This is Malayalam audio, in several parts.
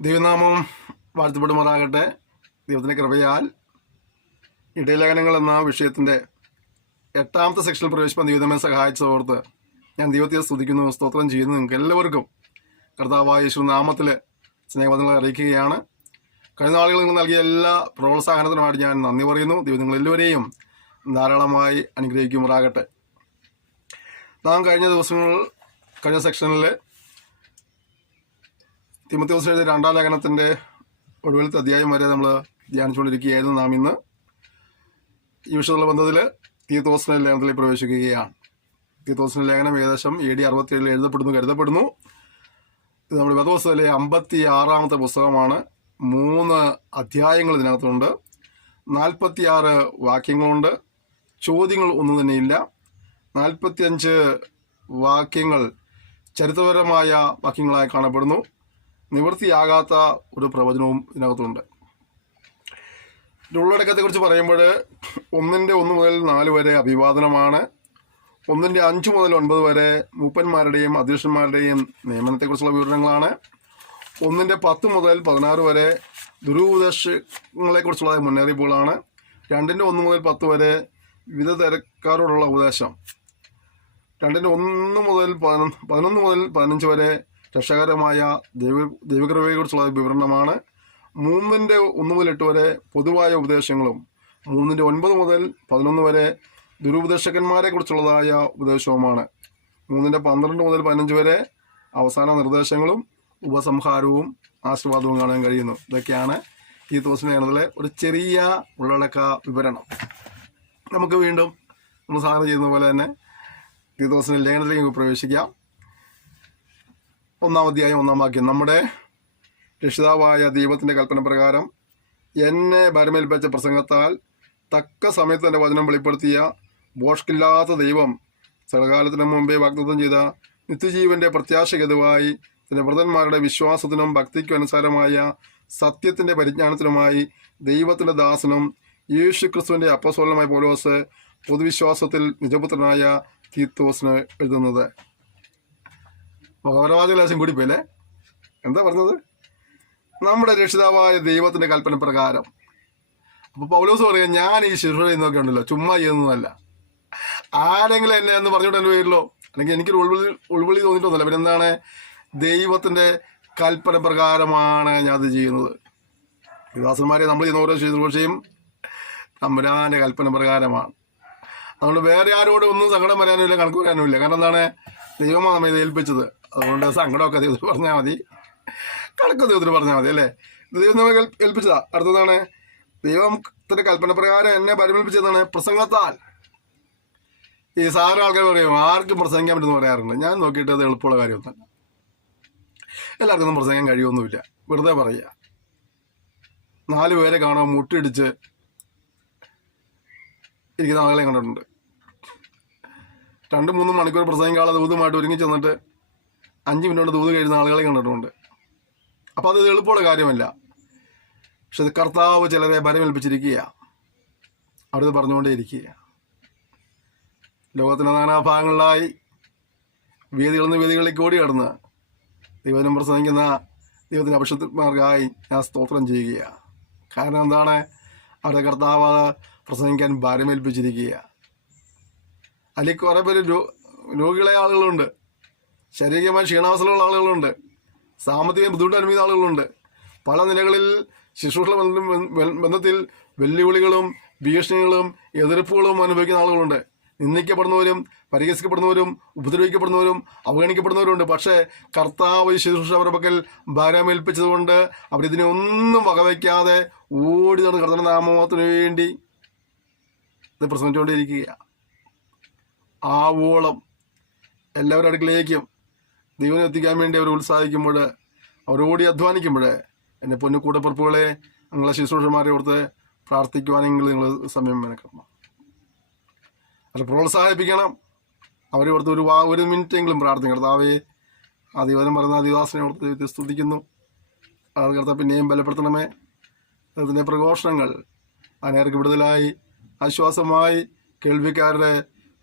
ദൈവനാമം വാഴ്ത്തപ്പെടുമാറാകട്ടെ. ദൈവത്തിൻ്റെ കൃപയാൽ ഇടയലേഖനങ്ങൾ എന്ന വിഷയത്തിൻ്റെ 8ാമത്തെ സെക്ഷനിൽ പ്രവേശിപ്പാൻ ദൈവമേ സഹായിച്ചതോർത്ത് ഞാൻ ദൈവത്തെ സ്തുതിക്കുന്നു, സ്തോത്രം ചെയ്യുന്നു. നിങ്ങൾക്ക് എല്ലാവർക്കും കർത്താവായ യേശു നാമത്തിൽ സ്നേഹവന്ദനങ്ങൾ അറിയിക്കുകയാണ്. കഴിഞ്ഞ നാളുകൾ നിങ്ങൾ നൽകിയ എല്ലാ പ്രോത്സാഹനത്തിനുമായിട്ട് ഞാൻ നന്ദി പറയുന്നു. ദൈവം നിങ്ങളെല്ലാവരെയും ധാരാളമായി അനുഗ്രഹിക്കുമാറാകട്ടെ. നാം കഴിഞ്ഞ സെക്ഷനിൽ തിമോഥെയോസിന് എഴുതിയ 2ാം ലേഖനത്തിൻ്റെ ഒടുവിലത്തെ അധ്യായം വരെ നമ്മൾ ധ്യാനിച്ചുകൊണ്ടിരിക്കുകയായിരുന്നു. നാം ഇന്ന് ഈ വിഷയമുള്ള ബന്ധത്തിൽ തീത്തോസിൻ്റെ ലേഖനത്തിൽ പ്രവേശിക്കുകയാണ്. തീത്തോസിൻ്റെ ലേഖനം ഏകദേശം AD 67 കരുതപ്പെടുന്നു. ഇത് നമ്മുടെ വേദപുസ്തകത്തിലെ 56ാമത്തെ പുസ്തകമാണ്. 3 അധ്യായങ്ങൾ ഇതിനകത്തുണ്ട്. 46 വാക്യങ്ങളുണ്ട്. ചോദ്യങ്ങൾ ഒന്നും തന്നെയില്ല. 45 വാക്യങ്ങൾ ചരിത്രപരമായ വാക്യങ്ങളായി കാണപ്പെടുന്നു. നിവൃത്തിയാകാത്ത ഒരു പ്രവചനവും ഇതിനകത്തുണ്ട്. ഉള്ളടക്കത്തെക്കുറിച്ച് പറയുമ്പോൾ 1 മുതൽ 4 വരെ അഭിവാദനമാണ്. 5 മുതൽ 9 വരെ മൂപ്പന്മാരുടെയും അധ്യക്ഷന്മാരുടെയും നിയമനത്തെക്കുറിച്ചുള്ള വിവരണങ്ങളാണ്. 10 മുതൽ 16 വരെ ദുരുപദേശങ്ങളെക്കുറിച്ചുള്ള മുന്നറിയിപ്പുകളാണ്. 1 മുതൽ 10 വരെ വിവിധ തരക്കാരോടുള്ള ഉപദേശം. 1 മുതൽ 11 മുതൽ 15 വരെ രക്ഷകരമായ ദൈവകൃപയെക്കുറിച്ചുള്ള വിവരണമാണ്. 1 മുതൽ 8 വരെ പൊതുവായ ഉപദേശങ്ങളും 9 മുതൽ 11 വരെ ദുരുപദേശകന്മാരെ കുറിച്ചുള്ളതായ ഉപദേശവുമാണ്. 12 മുതൽ 15 വരെ അവസാന നിർദ്ദേശങ്ങളും ഉപസംഹാരവും ആശീർവാദവും കാണാൻ കഴിയുന്നു. ഇതൊക്കെയാണ് ഈ തീത്തോസിന്റെ ഒരു ചെറിയ ഉള്ളടക്ക വിവരണം. നമുക്ക് വീണ്ടും നമ്മൾ സാധനം ചെയ്യുന്ന പോലെ തന്നെ തീത്തോസിന്റെ ലേഖനത്തിലേക്ക് പ്രവേശിക്കാം. 1-ാം അധ്യായം 1-ാം വാക്യം. നമ്മുടെ രക്ഷിതാവായ ദൈവത്തിൻ്റെ കൽപ്പന പ്രകാരം എന്നെ ഭരമേൽപ്പിച്ച പ്രസംഗത്താൽ തക്ക സമയത്ത് എൻ്റെ വചനം വെളിപ്പെടുത്തിയ ബോഷ്കില്ലാത്ത ദൈവം സകലകാലത്തിന് മുമ്പേ വാഗ്ദത്തം ചെയ്ത നിത്യജീവന്റെ പ്രത്യാശഗതമായി തൻ്റെ വ്രതന്മാരുടെ വിശ്വാസത്തിനും ഭക്തിക്കും അനുസാരമായ സത്യത്തിൻ്റെ പരിജ്ഞാനത്തിനുമായി ദൈവത്തിൻ്റെ ദാസനും യേശു ക്രിസ്തുവിൻ്റെ അപ്പോസ്തലനായ പൗലോസ് പൊതുവിശ്വാസത്തിൽ നിജപുത്രനായ തീത്തോസിന് എഴുതുന്നത്. മഹാരാജലാശം കൂടിപ്പോയില്ലേ? എന്താ പറഞ്ഞത്? നമ്മുടെ രക്ഷിതാവായ ദൈവത്തിൻ്റെ കൽപ്പന പ്രകാരം. അപ്പോൾ പൗലോസ് പറയാം, ഞാൻ ഈ ശുശ്രൂഷ ചെയ്യുന്നതൊക്കെ ഉണ്ടല്ലോ ചുമ്മാ ചെയ്യുന്നതല്ല. ആരെങ്കിലും എന്നെ എന്ന് പറഞ്ഞുകൊണ്ട് എൻ്റെ പേരിലോ അല്ലെങ്കിൽ എനിക്കൊരു ഉൾവിളി തോന്നിയിട്ടൊന്നുമല്ല. പിന്നെ എന്താണ്? ദൈവത്തിൻ്റെ കൽപ്പന പ്രകാരമാണ് ഞാൻ അത് ചെയ്യുന്നത്. ദാസന്മാരെ നമ്മൾ ചെയ്യുന്ന ഓരോ ശുശ്രൂഷയും തമ്പുരാൻ്റെ കൽപ്പന പ്രകാരമാണ്. അതുകൊണ്ട് വേറെ ആരോടും ഒന്നും സങ്കടം വരാനുമില്ല, കണക്ക് വരാനുമില്ല. കാരണം എന്താണ്? ദൈവമാണ് നമ്മെ ഇത് ഏൽപ്പിച്ചത്. അതുകൊണ്ട് സങ്കടമൊക്കെ ദൈവത്തിന് പറഞ്ഞാൽ മതി, കണക്ക് ദൈവത്തിന് പറഞ്ഞാൽ മതി, അല്ലേ? ദൈവം നമ്മെ ഏൽപ്പിച്ചതാ. അടുത്തതാണ് ദൈവത്തിൻ്റെ കൽപ്പന പ്രകാരം എന്നെ പരിമേൽപ്പിച്ചതാണ് പ്രസംഗത്താൽ. ഈ സാധാരണ ആൾക്കാർ പറയും ആർക്കും പ്രസംഗിക്കാൻ പറ്റുമെന്ന് പറയാറുണ്ട്. ഞാൻ നോക്കിയിട്ട് അത് എളുപ്പമുള്ള കാര്യമൊന്നുമല്ല. എല്ലാവർക്കും ഒന്നും പ്രസംഗം കഴിയുമൊന്നുമില്ല. വെറുതെ പറയുക. 4 പേരെ കാണാൻ മുട്ടിടിച്ച് ഇരിക്കുന്ന ആളുകളെ കണ്ടിട്ടുണ്ട്. 2-3 മണിക്കൂർ പ്രസംഗിക്കാനുള്ള ദൂതുമായിട്ട് ഒരുങ്ങി ചെന്നിട്ട് 5 മിനിറ്റ് കൊണ്ട് ദൂത് കഴിയുന്ന ആളുകളെ കണ്ടിട്ടുണ്ട്. അപ്പോൾ അത് എളുപ്പമുള്ള കാര്യമല്ല. പക്ഷെ ഇത് കർത്താവ് ചിലരെ ഭരമേൽപ്പിച്ചിരിക്കുക. അവിടുന്ന് പറഞ്ഞുകൊണ്ടേ ഇരിക്കുക. ലോകത്തിൻ്റെ നാനാഭാഗങ്ങളിലായി വേദികളിൽ നിന്ന് വേദികളിലേക്ക് ഓടി കടന്ന് ദൈവം പ്രസംഗിക്കുന്ന ദൈവത്തിൻ്റെ അഭിഷക്തന്മാർക്കായി ഞാൻ സ്തോത്രം ചെയ്യുകയാണ്. കാരണം എന്താണ്? അവരുടെ കർത്താവ് പ്രസംഗിക്കാൻ ഭാരമേൽപ്പിച്ചിരിക്കുക. അല്ലെങ്കിൽ കുറേ പേര് രോഗികളായ ആളുകളുണ്ട്, ശാരീരികമായ ക്ഷീണാവസ്ഥയിലുള്ള ആളുകളുണ്ട്, സാമ്പത്തിക ബുദ്ധിമുട്ട് അനുഭവിക്കുന്ന ആളുകളുണ്ട്. പല നിലകളിൽ ശുശ്രൂഷ ബന്ധത്തിൽ വെല്ലുവിളികളും ഭീഷണികളും എതിർപ്പുകളും അനുഭവിക്കുന്ന ആളുകളുണ്ട്. നിന്ദിക്കപ്പെടുന്നവരും പരിഹസിക്കപ്പെടുന്നവരും ഉപദ്രവിക്കപ്പെടുന്നവരും അവഗണിക്കപ്പെടുന്നവരുണ്ട്. പക്ഷേ കർത്താവ് ശുശ്രൂഷ അവരുടെ പക്കൽ ഭാരമേൽപ്പിച്ചതുകൊണ്ട് അവരിതിനെ ഒന്നും വകവയ്ക്കാതെ ഓടി നടന്ന് കർത്താവിന്റെ നാമത്തിന് വേണ്ടി ഇത് പ്രസംഗിച്ചുകൊണ്ടിരിക്കുക. ആവോളം എല്ലാവരുടെ അടുക്കളേക്കും ദൈവം എത്തിക്കാൻ വേണ്ടി അവർ ഉത്സാഹിക്കുമ്പോൾ, അവരോടി അധ്വാനിക്കുമ്പോൾ, എൻ്റെ പൊന്നു കൂടപ്പുറപ്പുകളെ, നിങ്ങളെ ശുശ്രൂഷന്മാരെ ഓർത്ത് പ്രാർത്ഥിക്കുവാനെങ്കിൽ നിങ്ങൾ സമയം മെനക്കണം. അത് പ്രോത്സാഹിപ്പിക്കണം. അവരെ ഓർത്ത് ഒരു മിനിറ്റെങ്കിലും പ്രാർത്ഥിക്കണം. കർത്താവേ, ആ ദൈവം പറയുന്ന ആദിവാസിനെ ഓർത്ത് സ്തുതിക്കുന്നു. അത് കർത്താവ് പിന്നെയും ബലപ്പെടുത്തണമേ. അതിൻ്റെ പ്രഘോഷണങ്ങൾ അനേർക്ക് വിടുതലായി ആശ്വാസമായി കേൾവിക്കാരുടെ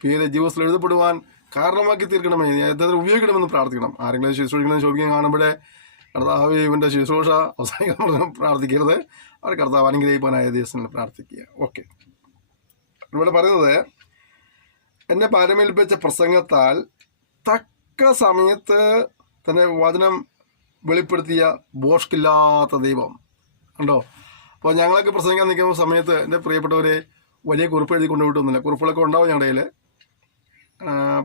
പേര് ജീവിതത്തിൽ എഴുതപ്പെടുവാൻ കാരണമാക്കി തീർക്കണമേ. അദ്ദേഹത്തിന് ഉപയോഗിക്കണമെന്ന് പ്രാർത്ഥിക്കണം. ആരെങ്കിലും ശുശ്രൂഷിക്കണം ശോഭിക്കാൻ കാണുമ്പോഴേ കർത്താവ് ഇവൻ്റെ ശുശ്രൂഷ അവസാനിക്കാൻ പ്രാർത്ഥിക്കരുത്. അവർ കർത്താവ് അനുഗ്രഹിക്കാനായ ദിവസങ്ങളിൽ പ്രാർത്ഥിക്കുക. ഓക്കെ, ഇവിടെ പറയുന്നത് എന്നെ പരമേൽപ്പിച്ച പ്രസംഗത്താൽ തക്ക സമയത്ത് തന്നെ വചനം വെളിപ്പെടുത്തിയ ബോഷ്കില്ലാത്ത ദൈവം ഉണ്ടോ. അപ്പോൾ ഞങ്ങളൊക്കെ പ്രസംഗിക്കാൻ നിൽക്കുന്ന സമയത്ത് എൻ്റെ പ്രിയപ്പെട്ടവരെ വലിയ കുറിപ്പ് എഴുതി കൊണ്ടുപോയിട്ടൊന്നുമില്ല. കുറിപ്പുകളൊക്കെ ഉണ്ടാവും ഞങ്ങളുടെ കയ്യിൽ.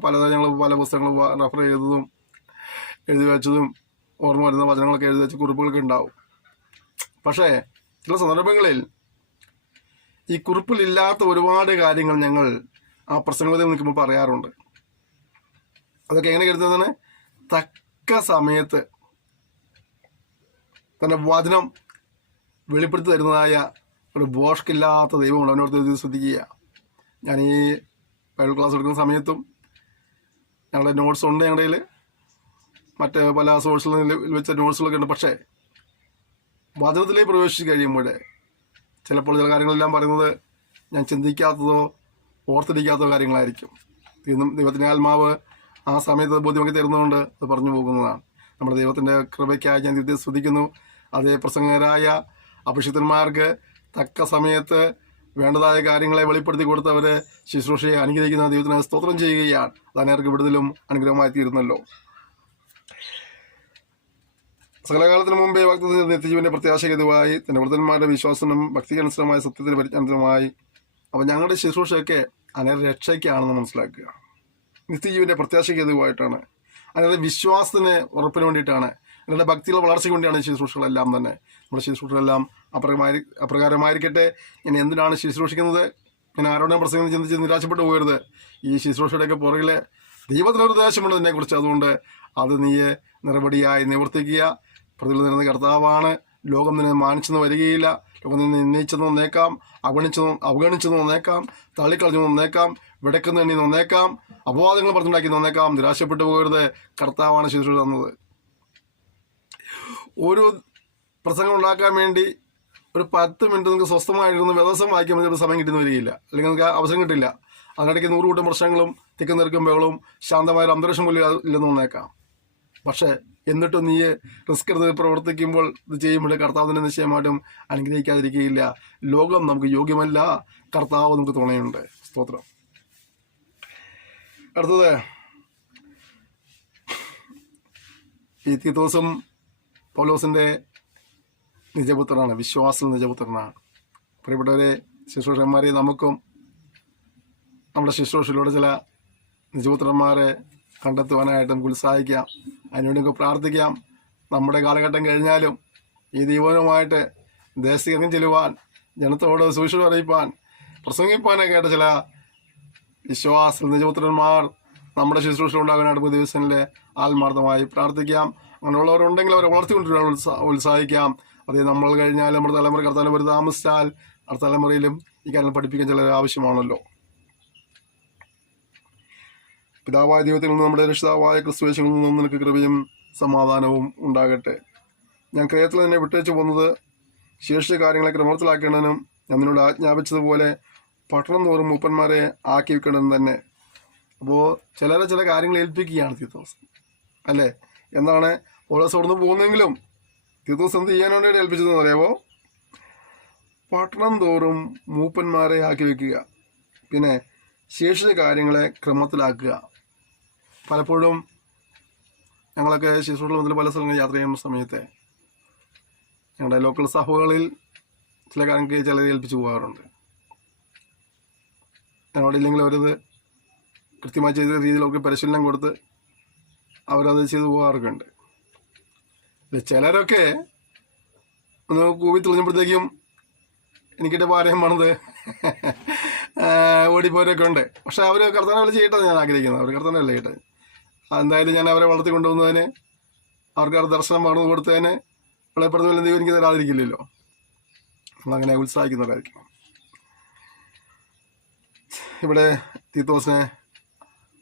പലതരം ഞങ്ങൾ പല പുസ്തകങ്ങൾ റെഫർ ചെയ്തതും എഴുതി വെച്ചതും ഓർമ്മ വരുന്ന വചനങ്ങളൊക്കെ എഴുതി വെച്ച കുറിപ്പുകളൊക്കെ ഉണ്ടാവും. പക്ഷേ ചില സന്ദർഭങ്ങളിൽ ഈ കുറിപ്പിലില്ലാത്ത ഒരുപാട് കാര്യങ്ങൾ ഞങ്ങൾ ആ പ്രസംഗത്തിൽ നിൽക്കുമ്പോൾ പറയാറുണ്ട്. അതൊക്കെ എങ്ങനെ കരുതുന്നതാണ്? തക്ക സമയത്ത് തന്നെ വചനം വെളിപ്പെടുത്തി തരുന്നതായ ഒരു ബോഷ്കില്ലാത്ത ദൈവമുണ്ട്. അവനോട് ശ്രദ്ധിക്കുക. ഞാൻ ഈ ബൈബിൾ ക്ലാസ് എടുക്കുന്ന സമയത്തും ഞങ്ങളുടെ നോട്ട്സ് ഉണ്ട് ഞങ്ങളുടെ കയ്യിൽ, മറ്റ് പല സോഴ്സിൽ വെച്ച നോട്ട്സുകളൊക്കെ ഉണ്ട്. പക്ഷേ വചനത്തിലേക്ക് പ്രവേശിച്ച് കഴിയുമ്പോൾ ചിലപ്പോൾ ചില കാര്യങ്ങളെല്ലാം പറയുന്നത് ഞാൻ ചിന്തിക്കാത്തതോ ഓർത്തിരിക്കാത്തതോ കാര്യങ്ങളായിരിക്കും. ദൈവത്തിൻ്റെ ആത്മാവ് ആ സമയത്ത് ബോധ്യമാക്കി തരുന്നതുകൊണ്ട് അത് പറഞ്ഞു പോകുന്നതാണ്. നമ്മുടെ ദൈവത്തിൻ്റെ കൃപയ്ക്കായി ഞാൻ ദൈവത്തെ സ്തുതിക്കുന്നു. അതേ പ്രസംഗകരായ അഭിഷിക്തന്മാർക്ക് തക്ക സമയത്ത് വേണ്ടതായ കാര്യങ്ങളെ വെളിപ്പെടുത്തി കൊടുത്തവർ ശുശ്രൂഷയെ അനുഗ്രഹിക്കുന്ന ദൈവത്തിനെ സ്തോത്രം ചെയ്യുകയാണ്. അത് അനേർക്ക് വിടുതലും അനുഗ്രഹമായി തീരുന്നല്ലോ. സകലകാലത്തിന് മുമ്പേ വാഗ്ദത്തം നിത്യജീവന്റെ പ്രത്യാശഹേതുവായി തന്റെ വൃദ്ധന്മാരുടെ വിശ്വാസത്തിനും ഭക്തിക്കനുസൃതമായ സത്യത്തിന്റെ പരിജ്ഞാനത്തിനുമായി. അപ്പം ഞങ്ങളുടെ ശുശ്രൂഷയൊക്കെ അനേക രക്ഷയ്ക്കാണെന്ന് മനസ്സിലാക്കുക. നിത്യജീവന്റെ പ്രത്യാശഹേതുവായിട്ടാണ്, അതായത് വിശ്വാസത്തിന് ഉറപ്പിന് വേണ്ടിയിട്ടാണ്, ഞങ്ങളുടെ ഭക്തിയുടെ വളർച്ചയ്ക്ക് വേണ്ടിയാണ് ഈ ശുശ്രൂഷകളെല്ലാം തന്നെ. നമ്മുടെ ശുശ്രൂഷകളെല്ലാം അപ്രകാരമായിരിക്കട്ടെ. ഞാൻ എന്തിനാണ് ശുശ്രൂഷിക്കുന്നത്? ഞാൻ ആരോടും പ്രസംഗം ചിന്തിച്ച് നിരാശപ്പെട്ടു പോകരുത്. ഈ ശുശ്രൂഷയുടെയൊക്കെ പുറകിൽ ദൈവത്തിനൊരു ഉദ്ദേശമുണ്ട് ഇതിനെക്കുറിച്ച്. അതുകൊണ്ട് അത് നീയെ നിറപടിയായി നിവർത്തിക്കുക. പ്രതിഫലം തരുന്ന കർത്താവാണ്. ലോകം നിന്നെ മാനിച്ചെന്ന് വരികയില്ല. ലോകം നിന്നെ നിന്നയിച്ചെന്ന് വന്നേക്കാം, അവഗണിച്ചെന്ന് വന്നേക്കാം, തള്ളിക്കളഞ്ഞെന്ന് വന്നേക്കാം, വിടക്കുന്ന വന്നേക്കാം, അപവാദങ്ങൾ പറഞ്ഞുണ്ടാക്കി വന്നേക്കാം. നിരാശപ്പെട്ടു പോകരുത്. കർത്താവാണ് ശുശ്രൂഷ തന്നത്. ഒരു പ്രസംഗം ഉണ്ടാക്കാൻ വേണ്ടി ഒരു 10 മിനിറ്റ് നിങ്ങൾക്ക് സ്വസ്ഥമായിരുന്നു വേദവസം വായിക്കാൻ വേണ്ടി ഒരു സമയം കിട്ടുന്ന വരികയില്ല, അല്ലെങ്കിൽ നിങ്ങൾക്ക് അവസരം കിട്ടില്ല. അതിനിടയ്ക്ക് 100 കൂട്ടം പ്രശ്നങ്ങളും തിക്കും നിരക്കും ബഹളവും ശാന്തമായ ഒരു അന്തരീക്ഷം പോലും ഇല്ലെന്ന് വന്നേക്കാം. പക്ഷേ എന്നിട്ടും നീ റിസ്ക് എടുത്ത് പ്രവർത്തിക്കുമ്പോൾ ഇത് ചെയ്യുമ്പോൾ കർത്താവിനെ നിശ്ചയമായിട്ടും അനുഗ്രഹിക്കാതിരിക്കുകയില്ല. ലോകം നമുക്ക് യോഗ്യമല്ല, കർത്താവ് നമുക്ക് തുണയുണ്ട്. സ്തോത്രം. അടുത്തത് ഈ തീത്തോസും പൗലോസിൻ്റെ നിജപുത്രനാണ്, വിശ്വാസ നിജപുത്രനാണ്. പ്രിയപ്പെട്ടവരെ, ശുശ്രൂഷന്മാരെ, നമുക്കും നമ്മുടെ ശുശ്രൂഷയിലൂടെ ചില നിജപുത്രന്മാരെ കണ്ടെത്തുവാനായിട്ട് നമുക്ക് ഉത്സാഹിക്കാം. അതിനുവേണ്ടി നമുക്ക് പ്രാർത്ഥിക്കാം. നമ്മുടെ കാലഘട്ടം കഴിഞ്ഞാലും ഈ ദൈവനുമായിട്ട് ദേശീയം ചെല്ലുവാൻ, ജനത്തോട് സുവിശേഷം അറിയിപ്പാൻ, പ്രസംഗിപ്പാനൊക്കെ ആയിട്ട് ചില വിശ്വാസ നിജപുത്രന്മാർ നമ്മുടെ ശുശ്രൂഷ ഉണ്ടാകാനായിട്ട് പുതിയ ദിവസങ്ങളിലെ ആത്മാർത്ഥമായി പ്രാർത്ഥിക്കാം. അങ്ങനെയുള്ളവരുണ്ടെങ്കിൽ അവരെ വളർത്തിക്കൊണ്ടിരുവാൻ ഉത്സാഹിക്കാം. അതേ നമ്മൾ കഴിഞ്ഞാൽ നമ്മുടെ തലമുറ കർത്താലം താമസിച്ചാൽ അടുത്ത തലമുറയിലും ഈ കാര്യം പഠിപ്പിക്കാൻ ചില ആവശ്യമാണല്ലോ. പിതാവായ ദൈവത്തിൽ നിന്ന് നമ്മുടെ രക്ഷിതാവായ ക്രിസ്തുവേശുവിൽ നിന്നും നിനക്ക് കൃപയും സമാധാനവും ഉണ്ടാകട്ടെ. ഞാൻ ക്രയത്തിൽ തന്നെ വിട്ടേച്ചു പോകുന്നത് ശേഷിച്ച കാര്യങ്ങളെ ക്രമത്തിലാക്കേണ്ടതിനും ഞാൻ നിന്നോട് ആജ്ഞാപിച്ചതുപോലെ പട്ടണം തോറും മൂപ്പന്മാരെ ആക്കി വെക്കേണ്ടതും തന്നെ. അപ്പോൾ ചില കാര്യങ്ങൾ ഏൽപ്പിക്കുകയാണ് തീത്തോസ്, അല്ലേ? എന്താണ് പൗലോസ് അവിടുന്ന് പോകുന്നെങ്കിലും തീത്തോസ് എന്ത് ചെയ്യാനാണ് ഏൽപ്പിച്ചതെന്ന് അറിയാമോ? പട്ടണം തോറും മൂപ്പന്മാരെ ആക്കി വെക്കുക, പിന്നെ ശേഷിച്ച കാര്യങ്ങളെ ക്രമത്തിലാക്കുക. പലപ്പോഴും ഞങ്ങളൊക്കെ ശിശുക്കൾ മുതൽ പല സ്ഥലങ്ങളിൽ യാത്ര ചെയ്യുന്ന സമയത്ത് ഞങ്ങളുടെ ലോക്കൽ സഭകളിൽ ചില കാര്യങ്ങൾക്ക് ചിലരെ ഏൽപ്പിച്ച് പോകാറുണ്ട്. ഞങ്ങളുടെ ഇല്ലെങ്കിൽ അവരത് കൃത്യമായി ചെയ്ത രീതിയിൽ അവർക്ക് പരിശീലനം കൊടുത്ത് അവരത് ചെയ്തു പോകാറൊക്കെ ഉണ്ട്. ചിലരൊക്കെ ഒന്ന് കൂവി തെളിഞ്ഞപ്പോഴത്തേക്കും എനിക്കിട്ട് പാരയം പണിത് ഓടിപ്പോരൊക്കെ ഉണ്ട്. പക്ഷെ അവർ കർത്താനെ വിളിച്ച് ചെയ്യട്ടെ ഞാൻ ആഗ്രഹിക്കുന്നത്. അവർ കർത്താനെ വിളി ചെയ്യട്ടെ. എന്തായാലും ഞാൻ അവരെ വളർത്തി കൊണ്ടുപോകുന്നതിന്, അവർക്ക് അവർ ദർശനം പകർന്നു കൊടുത്തതിന് വെളിപ്പെടുത്തുന്ന ദൈവം എനിക്ക് തരാതിരിക്കില്ലല്ലോ. നമ്മളങ്ങനെ ഉത്സാഹിക്കുന്നവരായിരിക്കണം. ഇവിടെ തീത്തോസിനെ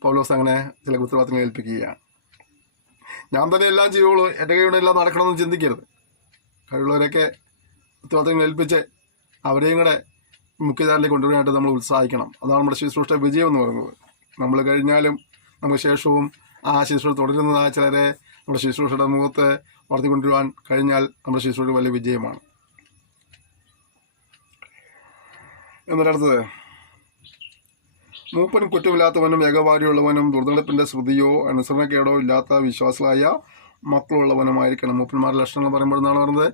പൗലോസ് അങ്ങനെ ചില ഉത്തരവാദിത്തങ്ങൾ ഏൽപ്പിക്കുകയാണ്. ഞാൻ തന്നെ എല്ലാം ചെയ്യുള്ളൂ, എൻ്റെ കൈയുടെ എല്ലാം നടക്കണമെന്ന് ചിന്തിക്കരുത്. കഴിവുള്ളവരൊക്കെ ഉത്തരവാദിത്തങ്ങൾ ഏൽപ്പിച്ച് അവരെയും കൂടെ മുഖ്യധാരയിലേക്ക് കൊണ്ടുവരാനായിട്ട് നമ്മൾ ഉത്സാഹിക്കണം. അതാണ് നമ്മുടെ ശുശ്രൂഷ വിജയം എന്ന് പറയുന്നത്. നമ്മൾ കഴിഞ്ഞാലും നമുക്ക് ശേഷവും ആ ശുശ്രൂഷ തുടരുന്നതായ ചിലരെ നമ്മുടെ ശുശ്രൂഷയുടെ മുഖത്ത് വളർത്തിക്കൊണ്ടുവരുവാൻ കഴിഞ്ഞാൽ നമ്മുടെ ശുശ്രൂഷ വലിയ വിജയമാണ്. എന്നിട്ടടുത്തത്, മൂപ്പൻ കുറ്റമില്ലാത്തവനും ഏകഭാര്യയുള്ളവനും ദുർനടപ്പിൻ്റെ ശ്രുതിയോ അനുസരണക്കേടോ ഇല്ലാത്ത വിശ്വാസികളായ മക്കളുള്ളവനുമായിരിക്കണം. മൂപ്പന്മാരുടെ ലക്ഷണങ്ങൾ പറയുമ്പോൾ എന്നാണ് പറയുന്നത്,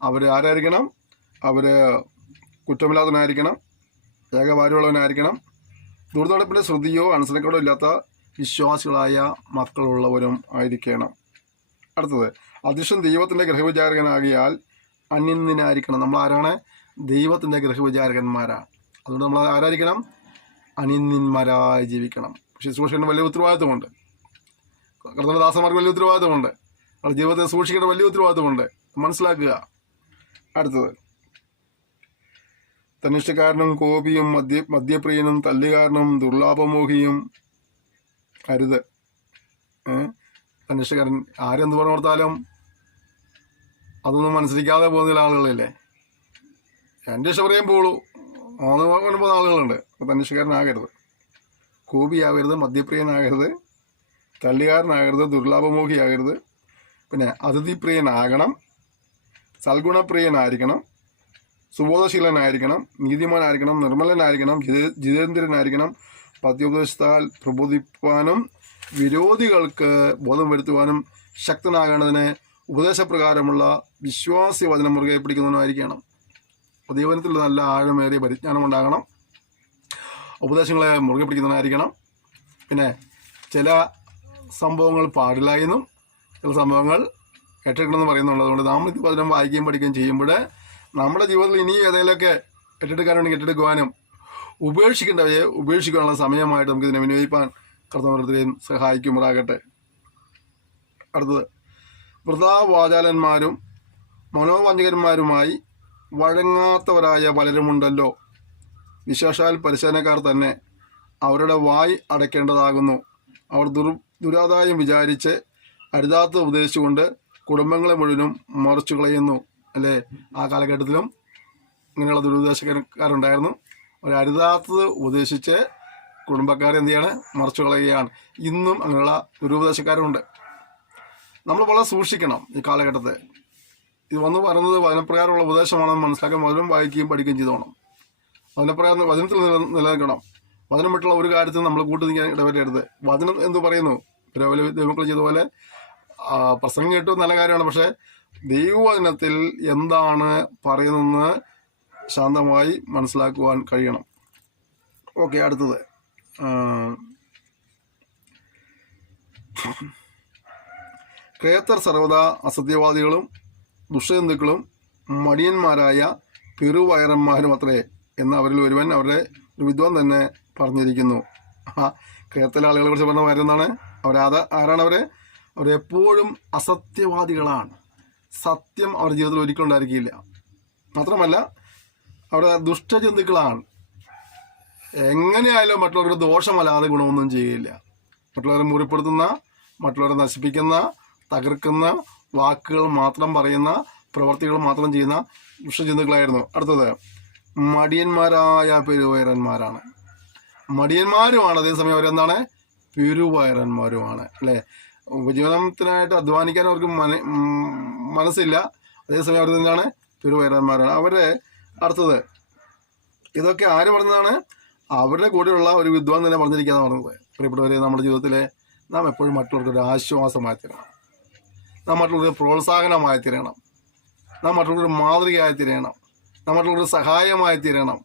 അവർ ആരായിരിക്കണം? അവർ കുറ്റമില്ലാത്തവനായിരിക്കണം, ഏകഭാര്യയുള്ളവനായിരിക്കണം, ദുർനടപ്പിൻ്റെ ശ്രുതിയോ അനുസരണക്കേടോ ഇല്ലാത്ത വിശ്വാസികളായ മക്കളുള്ളവരും ആയിരിക്കണം. അടുത്തത്, അദൃശ്യൻ ദൈവത്തിൻ്റെ ഗൃഹവിചാരകനാകിയാൽ അന്യനായിരിക്കണം. നമ്മൾ ആരാണ്? ദൈവത്തിൻ്റെ ഗൃഹവിചാരകന്മാരാണ്. അതുകൊണ്ട് നമ്മൾ ആരായിരിക്കണം? അന്യന്മാരായി ജീവിക്കണം. ശുശ്രൂഷകന് വലിയ ഉത്തരവാദിത്വമുണ്ട്, കർത്താവിന്റെ ദാസന്മാർക്ക് വലിയ ഉത്തരവാദിത്വമുണ്ട്, അവരുടെ ജീവിതത്തെ സൂക്ഷിക്കേണ്ട വലിയ ഉത്തരവാദിത്വമുണ്ട്, മനസ്സിലാക്കുക. അടുത്തത്, തന്നിഷ്ടക്കാരനും കോപിയും മദ്യപ്രിയനും തല്ലുകാരനും ദുർലാഭമോഹിയും അരുത്. തന്നിഷ്ടക്കാരൻ ആരെന്ത് പറഞ്ഞു കൊടുത്താലും അതൊന്നും മനസ്സിലാക്കാതെ പോകുന്ന ആളുകളില്ലേ? എൻ്റെ ഇഷ്ടം പറയാൻ പോളൂ അന്ന് പോകുന്ന ആളുകളുണ്ട്. അപ്പോൾ തന്നിഷ്ടക്കാരനാകരുത്, കോപിയാകരുത്, മദ്യപ്രിയനാകരുത്, തല്ലുകാരനാകരുത്, ദുർലാഭമോഹിയാകരുത്. പിന്നെ അതിഥിപ്രിയനാകണം, സൽഗുണപ്രിയനായിരിക്കണം, സുബോധശീലനായിരിക്കണം, നീതിമാനായിരിക്കണം, നിർമ്മലനായിരിക്കണം, ജിതേന്ദ്രനായിരിക്കണം, പത്യോപദേശത്താൽ പ്രബോധിപ്പാനും വിരോധികൾക്ക് ബോധം വരുത്തുവാനും ശക്തനാകേണ്ടതിന് ഉപദേശപ്രകാരമുള്ള വിശ്വാസി വചനം മുറുകെ പിടിക്കുന്നവനായിരിക്കണം. ദൈവത്തിൽ നല്ല ആഴമേറിയ പരിജ്ഞാനം ഉണ്ടാകണം, ഉപദേശങ്ങളെ മുറുകെ പിടിക്കുന്നവനായിരിക്കണം. പിന്നെ ചില സംഭവങ്ങൾ പാടില്ല എന്നും ചില സംഭവങ്ങൾ ഏറ്റെടുക്കണമെന്ന് പറയുന്നുണ്ട്. അതുകൊണ്ട് നാം ഇത് വചനം വായിക്കുകയും പഠിക്കുകയും ചെയ്യുമ്പോൾ നമ്മുടെ ജീവിതത്തിൽ ഇനിയും ഏതെങ്കിലുമൊക്കെ ഏറ്റെടുക്കാനുണ്ടെങ്കിൽ ഏറ്റെടുക്കുവാനും ഉപേക്ഷിക്കേണ്ടവയെ ഉപേക്ഷിക്കാനുള്ള സമയമായിട്ട് നമുക്ക് ഇതിനെ വിനിയോഗിക്കാൻ കർത്താവിനെയും സഹായിക്കുമാറാകട്ടെ. അടുത്തത്, വൃഥാവാചാലന്മാരും മനോവഞ്ചകന്മാരുമായി വഴങ്ങാത്തവരായ പലരുമുണ്ടല്ലോ, വിശേഷാൽ പരിശീലനക്കാർ തന്നെ. അവരുടെ വായ് അടയ്ക്കേണ്ടതാകുന്നു. അവർ ദുരാദായം വിചാരിച്ച് അരുതാത്ത ഉപദേശിച്ചുകൊണ്ട് കുടുംബങ്ങളെ മുഴുവനും മറിച്ചു കളയുന്നു. അല്ലേ? ആ കാലഘട്ടത്തിലും ഇങ്ങനെയുള്ള ദുരുപദേശക്കാരുണ്ടായിരുന്നു. ഒരു അരുതാത്തത് ഉപദേശിച്ച് കുടുംബക്കാരെ എന്ത് ചെയ്യാണ്? മറിച്ചു കളയുകയാണ്. ഇന്നും അങ്ങനെയുള്ള ദുരുപദേശക്കാരുണ്ട്. നമ്മൾ വളരെ സൂക്ഷിക്കണം ഈ കാലഘട്ടത്തെ. ഇത് വന്ന് പറയുന്നത് വചനപ്രകാരമുള്ള ഉപദേശമാണെന്ന് മനസ്സിലാക്കാൻ വചനം വായിക്കുകയും പഠിക്കുകയും ചെയ്തോണം. വചനപ്രകാരം വചനത്തിൽ നിലനിൽക്കണം. വചനം വിട്ടുള്ള ഒരു കാര്യത്തിൽ നമ്മൾ കൂട്ടു നിൽക്കാൻ ഇടവരരുത്. വചനം എന്ത് പറയുന്നു? രാവിലെ ദൈവമക്കൾ ചെയ്തതുപോലെ പ്രസംഗം കേട്ടു നല്ല കാര്യമാണ്, പക്ഷേ ദൈവവചനത്തിൽ എന്താണ് പറയുന്നതെന്ന് ശാന്തമായി മനസ്സിലാക്കുവാൻ കഴിയണം. ഓക്കെ, അടുത്തത്, ക്രേത്തർ സർവദാ അസത്യവാദികളും ദുഷ്ടജന്തുക്കളും മടിയന്മാരായ പെരുവയറന്മാരും അത്രേ എന്ന് അവരിൽ ഒരുവൻ അവരുടെ ഒരു വിദ്വാൻ തന്നെ പറഞ്ഞിരിക്കുന്നു. ക്രേത്തയിലെ ആളുകളെ കുറിച്ച് പറഞ്ഞ വരുന്നതാണ്. ആരാണ് അവരെപ്പോഴും അസത്യവാദികളാണ്. സത്യം അവരുടെ ജീവിതത്തിൽ ഒരിക്കലും ഉണ്ടായിരിക്കില്ല. മാത്രമല്ല അവരുടെ ദുഷ്ടജന്തുക്കളാണ്. എങ്ങനെയായാലും മറ്റുള്ളവരുടെ ദോഷമല്ലാതെ ഗുണമൊന്നും ചെയ്യുകയില്ല. മറ്റുള്ളവരെ മുറിപ്പെടുത്തുന്ന, മറ്റുള്ളവരെ നശിപ്പിക്കുന്ന, തകർക്കുന്ന വാക്കുകൾ മാത്രം പറയുന്ന, പ്രവർത്തികൾ മാത്രം ചെയ്യുന്ന ദുഷ്ടജന്തുക്കളായിരുന്നു. അടുത്തത്, മടിയന്മാരായ പെരുവയറന്മാരാണ്. മടിയന്മാരുമാണ്, അതേസമയം അവരെന്താണ്? പെരുവയറന്മാരുമാണ്. അല്ലേ? ഉപജീവനത്തിനായിട്ട് അധ്വാനിക്കാൻ അവർക്ക് മനസ്സില്ല, അതേസമയം അവർ എന്താണ്? പെരുവയറന്മാരാണ്. അടുത്തത്, ഇതൊക്കെ ആര് പറഞ്ഞതാണ്? അവരുടെ കൂടെയുള്ള ഒരു വിദ്വാൻ തന്നെ പറഞ്ഞിരിക്കാന്ന് പറഞ്ഞത്. പ്രിയപ്പെട്ടവരെ, നമ്മുടെ ജീവിതത്തിലെ നാം എപ്പോഴും മറ്റുള്ളവർക്കൊരു ആശ്വാസമായി തീരണം, നാം മറ്റുള്ളവർക്ക് പ്രോത്സാഹനമായി തീരണം, നാം മറ്റുള്ളവർക്ക് മാതൃകയായി തീരണം, നാം മറ്റുള്ളവർക്ക് സഹായമായി തീരണം.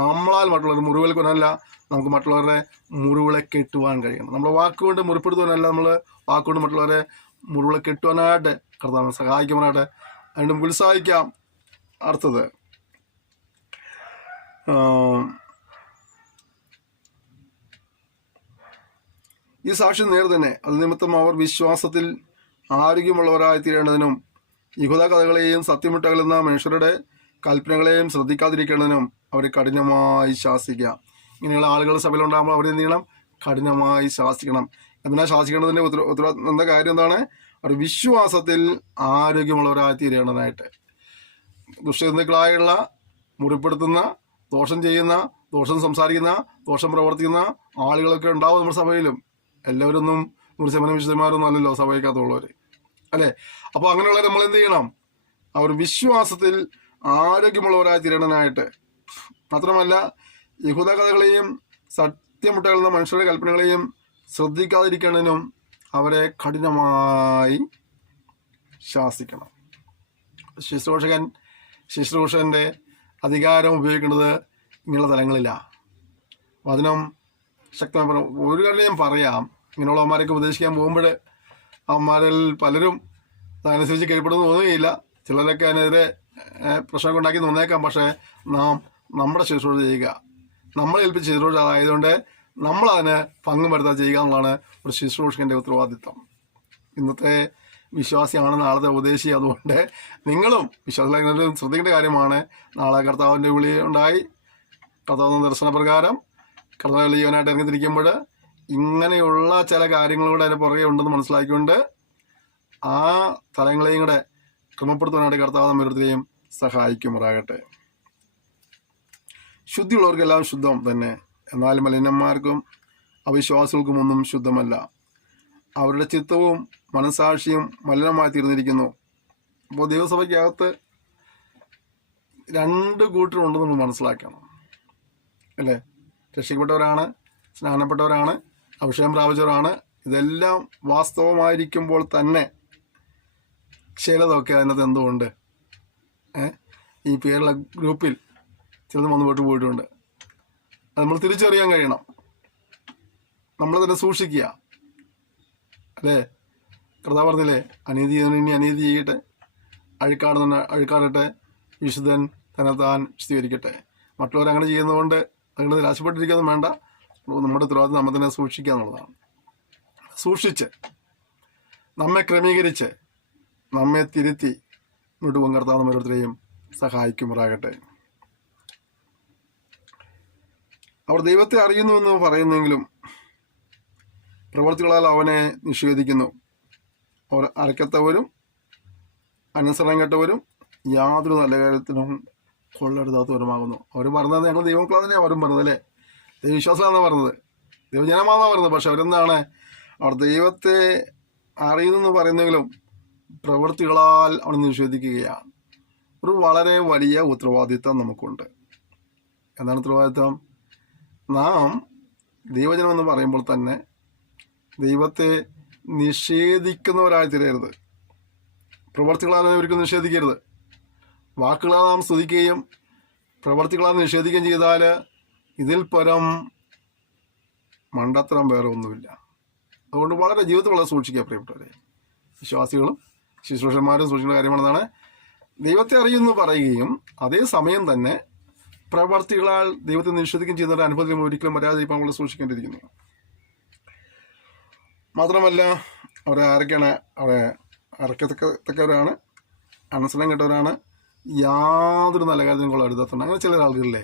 നമ്മളാൽ മറ്റുള്ളവർ മുറിവേൽക്കുവാനല്ല, നമുക്ക് മറ്റുള്ളവരുടെ മുറിവുകളെ കെട്ടുവാൻ കഴിയണം. നമ്മൾ വാക്കുകൊണ്ട് മുറിപ്പെടുത്തുവാനല്ല, നമ്മൾ വാക്കുകൊണ്ട് മറ്റുള്ളവരെ മുറിവുകളെ കെട്ടുവാനായിട്ട് കർത്താവിനെ സഹായിക്കുവാനായിട്ട് അതിന് ഉത്സാഹിക്കാം. അടുത്തത്, ഈ സാക്ഷ്യം നേർ തന്നെ. അത് നിമിത്തം അവർ വിശ്വാസത്തിൽ ആരോഗ്യമുള്ളവരായി തീരേണ്ടതിനും യഹൂദ കഥകളെയും സത്യമിട്ടകലുന്ന മനുഷ്യരുടെ കൽപ്പനകളെയും ശ്രദ്ധിക്കാതിരിക്കേണ്ടതിനും അവരെ കഠിനമായി ശാസിക്കുക. ഇങ്ങനെയുള്ള ആളുകൾ സഭയിലുണ്ടാകുമ്പോൾ അവർ എന്ത് ചെയ്യണം? കഠിനമായി ശാസിക്കണം. എന്തിനാ ശാസിക്കേണ്ടതിൻ്റെ എന്താ കാര്യം എന്താണ്? അവർ വിശ്വാസത്തിൽ ആരോഗ്യമുള്ളവരായി തീരേണ്ടതായിട്ട്. ദുഷ്ടജന്തുക്കളായുള്ള, മുറിപ്പെടുത്തുന്ന, ദോഷം ചെയ്യുന്ന, ദോഷം സംസാരിക്കുന്ന, ദോഷം പ്രവർത്തിക്കുന്ന ആളുകളൊക്കെ ഉണ്ടാവും നമ്മുടെ സഭയിലും. എല്ലാവരൊന്നും 100% വിശുദ്ധന്മാരൊന്നും അല്ലല്ലോ സഭയ്ക്കകത്തുള്ളവർ. അല്ലേ? അപ്പോൾ അങ്ങനെയുള്ള നമ്മൾ എന്ത് ചെയ്യണം? ആ ഒരു വിശ്വാസത്തിൽ ആരോഗ്യമുള്ളവരായി തീരണനായിട്ട്, മാത്രമല്ല യഹൂദ കഥകളെയും സത്യമുട്ടകളുന്ന മനുഷ്യരുടെ കൽപ്പനകളെയും ശ്രദ്ധിക്കാതിരിക്കണതിനും അവരെ കഠിനമായി ശാസിക്കണം. ശുശ്രൂഷകൻ്റെ അധികാരം ഉപയോഗിക്കുന്നത് ഇങ്ങനെയുള്ള തലങ്ങളിലാണ്. വചനം ശക്തമായി ഒരു കാര്യം പറയാം, ഇങ്ങനെയുള്ളവന്മാരൊക്കെ ഉപദേശിക്കാൻ പോകുമ്പോൾ അവന്മാരിൽ പലരും അതനുസരിച്ച് കീഴ്പ്പെടുന്നു തോന്നുകയില്ല. ചിലരൊക്കെ അതിനെതിരെ പ്രശ്നമൊക്കെ ഉണ്ടാക്കി തോന്നേക്കാം. പക്ഷേ നാം നമ്മുടെ ശുശ്രൂഷ ചെയ്യുക, നമ്മളെ ഏൽപ്പിച്ച ശുശ്രൂഷ ആയതുകൊണ്ട് നമ്മളതിന് പങ്കും വരുത്താതെ ചെയ്യുക എന്നുള്ളതാണ് ഒരു ശുശ്രൂഷകൻ്റെ ഉത്തരവാദിത്വം. ഇന്നത്തെ വിശ്വാസിയാണ് നാളത്തെ ഉപദേശി. അതുകൊണ്ട് നിങ്ങളും വിശ്വാസികളെ ശ്രദ്ധിക്കേണ്ട കാര്യമാണ്. നാളെ കർത്താവിൻ്റെ വിളി ഉണ്ടായി, കർത്താവിൻ്റെ ദർശനപ്രകാരം കർത്താവ് ജീവനായിട്ട് ഇറങ്ങിത്തിരിക്കുമ്പോൾ ഇങ്ങനെയുള്ള ചില കാര്യങ്ങളൂടെ അതിൻ്റെ പുറകെ ഉണ്ടെന്ന് മനസ്സിലാക്കിക്കൊണ്ട് ആ തലങ്ങളെയും കൂടെ ക്രമപ്പെടുത്തുവാനായിട്ട് കർത്താവ് നമ്മോരുത്തരെയും സഹായിക്കുമാറാകട്ടെ. ശുദ്ധിയുള്ളവർക്കെല്ലാം ശുദ്ധം തന്നെ, എന്നാൽ മലിനന്മാർക്കും അവിശ്വാസികൾക്കും ഒന്നും ശുദ്ധമല്ല. അവരുടെ ചിത്തവും മനസാക്ഷിയും മലിനമായി തീർന്നിരിക്കുന്നു. അപ്പോൾ ദൈവസഭയ്ക്കകത്ത് രണ്ട് കൂട്ടരുണ്ടെന്ന് നമ്മൾ മനസ്സിലാക്കണം, അല്ലേ? രക്ഷിക്കപ്പെട്ടവരാണ്, സ്നാനപ്പെട്ടവരാണ്, അഭിഷേകം പ്രാപിച്ചവരാണ്. ഇതെല്ലാം വാസ്തവമായിരിക്കുമ്പോൾ തന്നെ ചിലതൊക്കെ അതിനകത്ത് എന്തുകൊണ്ട് ഈ പേരുള്ള ഗ്രൂപ്പിൽ ചിലത് വന്നു പോയിട്ടുണ്ട്. അത് നമ്മൾ തിരിച്ചറിയാൻ കഴിയണം. നമ്മൾ തന്നെ സൂക്ഷിക്കുക, അല്ലേ? കർത്താവ് പറഞ്ഞില്ലേ, അനീതി ഇനി അനീതി ചെയ്യട്ടെ, അഴുക്കാടട്ടെ, വിശുദ്ധൻ തന്നെത്താൻ വിശദീകരിക്കട്ടെ. മറ്റുള്ളവർ അങ്ങനെ ചെയ്യുന്നതുകൊണ്ട് അങ്ങനെ നിരാശപ്പെട്ടിരിക്കുകയൊന്നും വേണ്ട. നമ്മുടെ ഉത്തരവാദിത്വം നമ്മൾ തന്നെ സൂക്ഷിക്കുക എന്നുള്ളതാണ്. സൂക്ഷിച്ച് നമ്മെ ക്രമീകരിച്ച് നമ്മെ തിരുത്തി മുന്നോട്ട് പോകാൻ കർത്താവ് ഓരോരുത്തരെയും സഹായിക്കുമാറാകട്ടെ. അവർ ദൈവത്തെ അറിയുന്നുവെന്ന് പറയുന്നെങ്കിലും പ്രവർത്തികളാൽ അവനെ നിഷേധിക്കുന്നു. അവർ അരക്കത്തവരും അനുസരണം കെട്ടവരും യാതൊരു നല്ല കാര്യത്തിനും കൊള്ളരുതാത്തവരുമാകുന്നു. അവർ പറഞ്ഞത് ഞങ്ങൾ ദൈവമക്കളാണ് തന്നെയാണ് അവരും പറഞ്ഞത്, അല്ലേ? ദൈവവിശ്വാസമാണെന്നാണ് പറഞ്ഞത്, ദൈവജനമാണെന്നാണ് പറഞ്ഞത്. പക്ഷെ അവരെന്താണ്? അവർ ദൈവത്തെ അറിയുന്നെന്ന് പറയുന്നെങ്കിലും പ്രവൃത്തികളാൽ അവനെ നിഷേധിക്കുകയാണ്. ഒരു വളരെ വലിയ ഉത്തരവാദിത്വം നമുക്കുണ്ട്. എന്താണ് ഉത്തരവാദിത്വം? നാം ദൈവജനമെന്ന് പറയുമ്പോൾ തന്നെ ദൈവത്തെ നിഷേധിക്കുന്നവരായി തീരരുത്. പ്രവർത്തികളാൽ ഒരിക്കലും നിഷേധിക്കരുത്. വാക്കുകളാൽ നാം സ്തുതിക്കുകയും പ്രവർത്തികളാൽ നിഷേധിക്കുകയും ചെയ്താൽ ഇതിൽ പരം മണ്ടത്തരം വേറെ ഒന്നുമില്ല. അതുകൊണ്ട് വളരെ ജീവിതത്തിൽ വളരെ സൂക്ഷിക്കുക പ്രിയപ്പെട്ടവരെ. വിശ്വാസികളും ശുശ്രൂഷന്മാരും സൂക്ഷിക്കുന്ന കാര്യമാണെന്നാണ്. ദൈവത്തെ അറിയുന്നു പറയുകയും അതേ സമയം തന്നെ പ്രവർത്തികളാൽ ദൈവത്തെ നിഷേധിക്കുകയും ചെയ്യുന്ന ഒരു അനുഭവത്തിൽ ഒരിക്കലും വരാതിരിക്കാൻ നമ്മൾ സൂക്ഷിക്കേണ്ടിയിരിക്കുന്നു. മാത്രമല്ല അവരെ ആരൊക്കെയാണ്? അവരെ അറക്കത്തക്കവരാണ്, അനുസരണം കെട്ടവരാണ്, യാതൊരു നല്ല കാര്യത്തിനും കൊള്ളരുതാത്തവരാണ്. അങ്ങനെ ചില ആളുകളില്ലേ,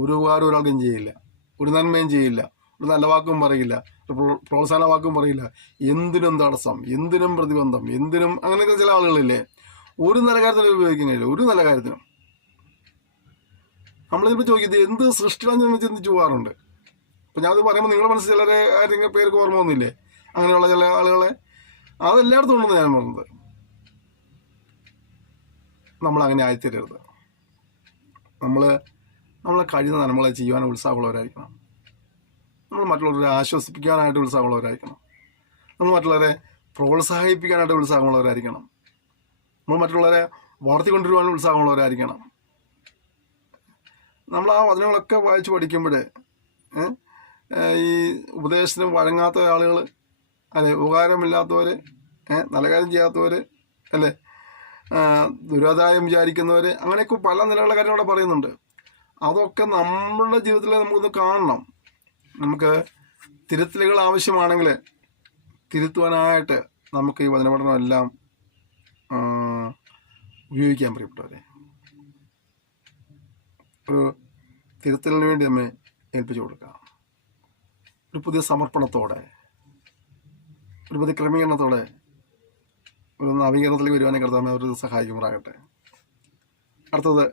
ഒരു ഉപകാരം ഒരാൾക്കും ചെയ്യില്ല, ഒരു നന്മയും ചെയ്യില്ല, ഒരു നല്ല വാക്കും പറയില്ല, പ്രോത്സാഹന വാക്കും പറയില്ല, എന്തിനും തടസ്സം, എന്തിനും പ്രതിബന്ധം, എന്തിനും അങ്ങനെയൊക്കെ ചില ആളുകളില്ലേ. ഒരു നല്ല കാര്യത്തിനും ഉപയോഗിക്കാൻ കഴിയില്ല, ഒരു നല്ല കാര്യത്തിനും. നമ്മളിപ്പോൾ ചോദിക്കുന്നത് എന്ത് സൃഷ്ടിയാണെന്ന് ചിന്തിച്ച് പോകാറുണ്ട്. അപ്പം ഞാനത് പറയുമ്പോൾ നിങ്ങളുടെ മനസ്സിൽ ചിലരെ ആരെങ്കിലും പേർക്ക് ഓർമ്മ ഒന്നുമില്ലേ? അങ്ങനെയുള്ള ചില ആളുകളെ അതെല്ലായിടത്തും ഉണ്ടെന്ന് ഞാൻ പറഞ്ഞത്. നമ്മളങ്ങനെ ആയിത്തീരരുത്. നമ്മളെ കഴിയുന്ന നന്മകളെ ചെയ്യുവാൻ ഉത്സാഹമുള്ളവരായിരിക്കണം. നമ്മൾ മറ്റുള്ളവരെ ആശ്വസിപ്പിക്കാനായിട്ട് ഉത്സാഹമുള്ളവരായിരിക്കണം. നമ്മൾ മറ്റുള്ളവരെ പ്രോത്സാഹിപ്പിക്കാനായിട്ട് ഉത്സാഹമുള്ളവരായിരിക്കണം. നമ്മൾ മറ്റുള്ളവരെ വളർത്തിക്കൊണ്ടുവരുവാൻ ഉത്സാഹമുള്ളവരായിരിക്കണം. നമ്മൾ ആ വചനങ്ങളൊക്കെ വായിച്ച് പഠിക്കുമ്പോൾ ഈ ഉപദേശത്തിന് വഴങ്ങാത്ത ആളുകൾ, അല്ലെ, ഉപകാരമില്ലാത്തവർ, നല്ല കാര്യം ചെയ്യാത്തവർ, അല്ലേ, ദുരാദായം വിചാരിക്കുന്നവർ, അങ്ങനെയൊക്കെ പല നിലകളുടെ കാര്യം അവിടെ പറയുന്നുണ്ട്. അതൊക്കെ നമ്മളുടെ ജീവിതത്തിൽ നമുക്കൊന്ന് കാണണം. നമുക്ക് തിരുത്തലുകൾ ആവശ്യമാണെങ്കിൽ തിരുത്തുവാനായിട്ട് നമുക്ക് ഈ വചനപഠനം എല്ലാം ഉപയോഗിക്കാൻ പ്രിയപ്പെട്ടവരെ. ഒരു തിരുത്തലിന് വേണ്ടി നമ്മെ ഏൽപ്പിച്ചു കൊടുക്കാം. ഒരു പുതിയ സമർപ്പണത്തോടെ, ഒരു പുതിയ ക്രമീകരണത്തോടെ, ഒരു നവീകരണത്തിലേക്ക് വരുവാനെ കർത്താവേ അവർ സഹായിക്കുമാറാകട്ടെ. അടുത്തത്,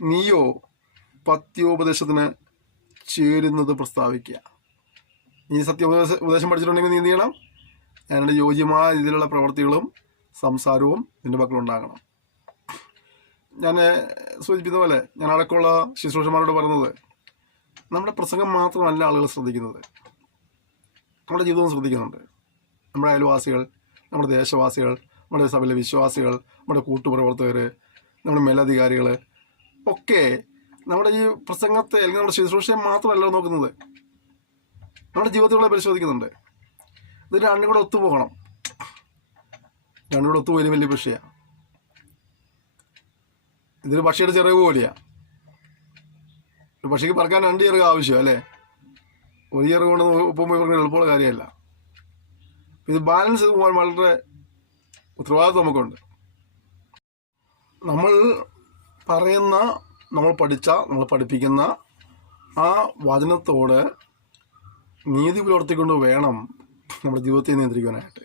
നീയോ പത്യോപദേശത്തിന് ചേരുന്നത് പ്രസ്താവിക്കുക. നീ ഉപദേശം പഠിച്ചിട്ടുണ്ടെങ്കിൽ നീ എന്ത് ചെയ്യണം? അതിൻ്റെ യോജ്യമായ രീതിയിലുള്ള പ്രവർത്തികളും സംസാരവും നിൻ്റെ മക്കളുണ്ടാകണം. ഞാൻ സൂചിപ്പിക്കുന്ന പോലെ ഞാൻ അടക്കമുള്ള ശുശ്രൂഷന്മാരോട് പറയുന്നത്, നമ്മുടെ പ്രസംഗം മാത്രമല്ല ആളുകൾ ശ്രദ്ധിക്കുന്നത്, നമ്മുടെ ജീവിതവും ശ്രദ്ധിക്കുന്നുണ്ട്. നമ്മുടെ അയൽവാസികൾ, നമ്മുടെ ദേശവാസികൾ, നമ്മുടെ സഭയിലെ വിശ്വാസികൾ, നമ്മുടെ കൂട്ടുപ്രവർത്തകർ, നമ്മുടെ മേലധികാരികൾ ഒക്കെ നമ്മുടെ ഈ പ്രസംഗത്തെ അല്ലെങ്കിൽ നമ്മുടെ ശുശ്രൂഷയെ മാത്രമല്ല നോക്കുന്നത്, നമ്മുടെ ജീവിതത്തിലൂടെ പരിശോധിക്കുന്നുണ്ട്. ഇത് രണ്ടും കൂടെ ഒത്തുപോകണം. രണ്ടും കൂടെ ഒത്തുപോലും വലിയ വിഷയമാണ്. ഇതൊരു പക്ഷിയുടെ ചിറക് പോലെയാണ്. ഒരു പക്ഷിക്ക് പറക്കാൻ 2 ചിറക് ആവശ്യം അല്ലേ? ഒരു ചിറക് കൊണ്ട് ഒപ്പം ഇവർക്ക് എളുപ്പമുള്ള കാര്യമല്ല. ഇത് ബാലൻസ് ചെയ്ത് പോകാൻ വളരെ ഉത്തരവാദിത്വം നമുക്കുണ്ട്. നമ്മൾ പറയുന്ന, നമ്മൾ പഠിച്ച, നമ്മൾ പഠിപ്പിക്കുന്ന ആ വചനത്തോട് നീതി പുലർത്തിക്കൊണ്ട് വേണം നമ്മുടെ ജീവിതത്തെ നിയന്ത്രിക്കാനായിട്ട്.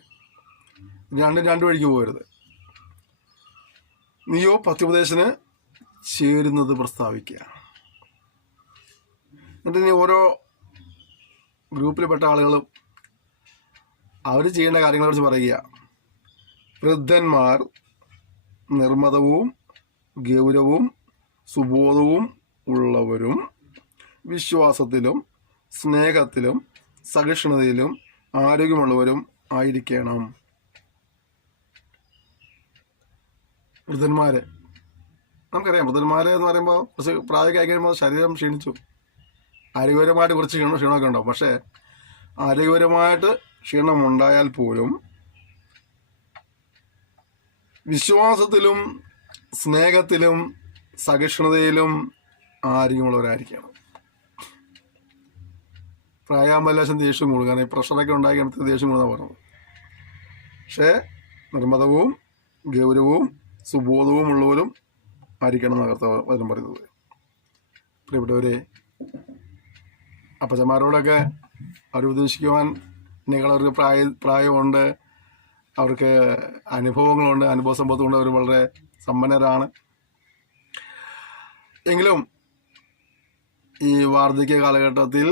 രണ്ട് വഴിക്ക് പോകരുത്. നീയോ പത്യോപദേശത്തിന് ചേരുന്നത് പ്രസ്താവിക്കുക. എന്നിട്ട് നീ ഓരോ ഗ്രൂപ്പിൽപ്പെട്ട ആളുകളും അവർ ചെയ്യേണ്ട കാര്യങ്ങളെക്കുറിച്ച് പറയുക. വൃദ്ധന്മാർ നിർമ്മതവും ഗൗരവവും സുബോധവും ഉള്ളവരും വിശ്വാസത്തിലും സ്നേഹത്തിലും സഹിഷ്ണുതയിലും ആരോഗ്യമുള്ളവരും ആയിരിക്കണം. വൃദ്ധന്മാരെ നമുക്കറിയാം. വൃദ്ധന്മാരെ എന്ന് പറയുമ്പോൾ കുറച്ച് പ്രായമൊക്കെ ആയി കഴിയുമ്പോൾ ശരീരം ക്ഷീണിച്ചു, ആരോഗ്യപരമായിട്ട് കുറച്ച് ക്ഷീണമൊക്കെ ഉണ്ടാവും. പക്ഷേ ആരോഗ്യപരമായിട്ട് ക്ഷീണമുണ്ടായാൽ പോലും വിശ്വാസത്തിലും സ്നേഹത്തിലും സഹിഷ്ണുതയിലും ആരോഗ്യമുള്ളവരായിരിക്കണം. പ്രായമാകുമ്പോൾ ലേശം ദേഷ്യം കൂടും. കാരണം ഈ പ്രഷറൊക്കെ ഉണ്ടാക്കി അടുത്ത് ദേഷ്യം കൂടുന്നാണ് പറഞ്ഞത്. പക്ഷേ നിർമ്മതവും ഗൗരവവും സുബോധവും ഉള്ളവരും ആയിരിക്കണം എന്നകർത്ത വചനം പറയുന്നത്. പ്രിയപ്പെട്ടവരെ, അപ്പച്ചന്മാരോടൊക്കെ അവർ ഉപദേശിക്കുവാൻ നിങ്ങളവർക്ക് പ്രായമുണ്ട്, അവർക്ക് അനുഭവങ്ങളുണ്ട്, അനുഭവ സമ്പത്ത് കൊണ്ട് അവർ വളരെ സമ്പന്നരാണ്. എങ്കിലും ഈ വാർദ്ധക്യ കാലഘട്ടത്തിൽ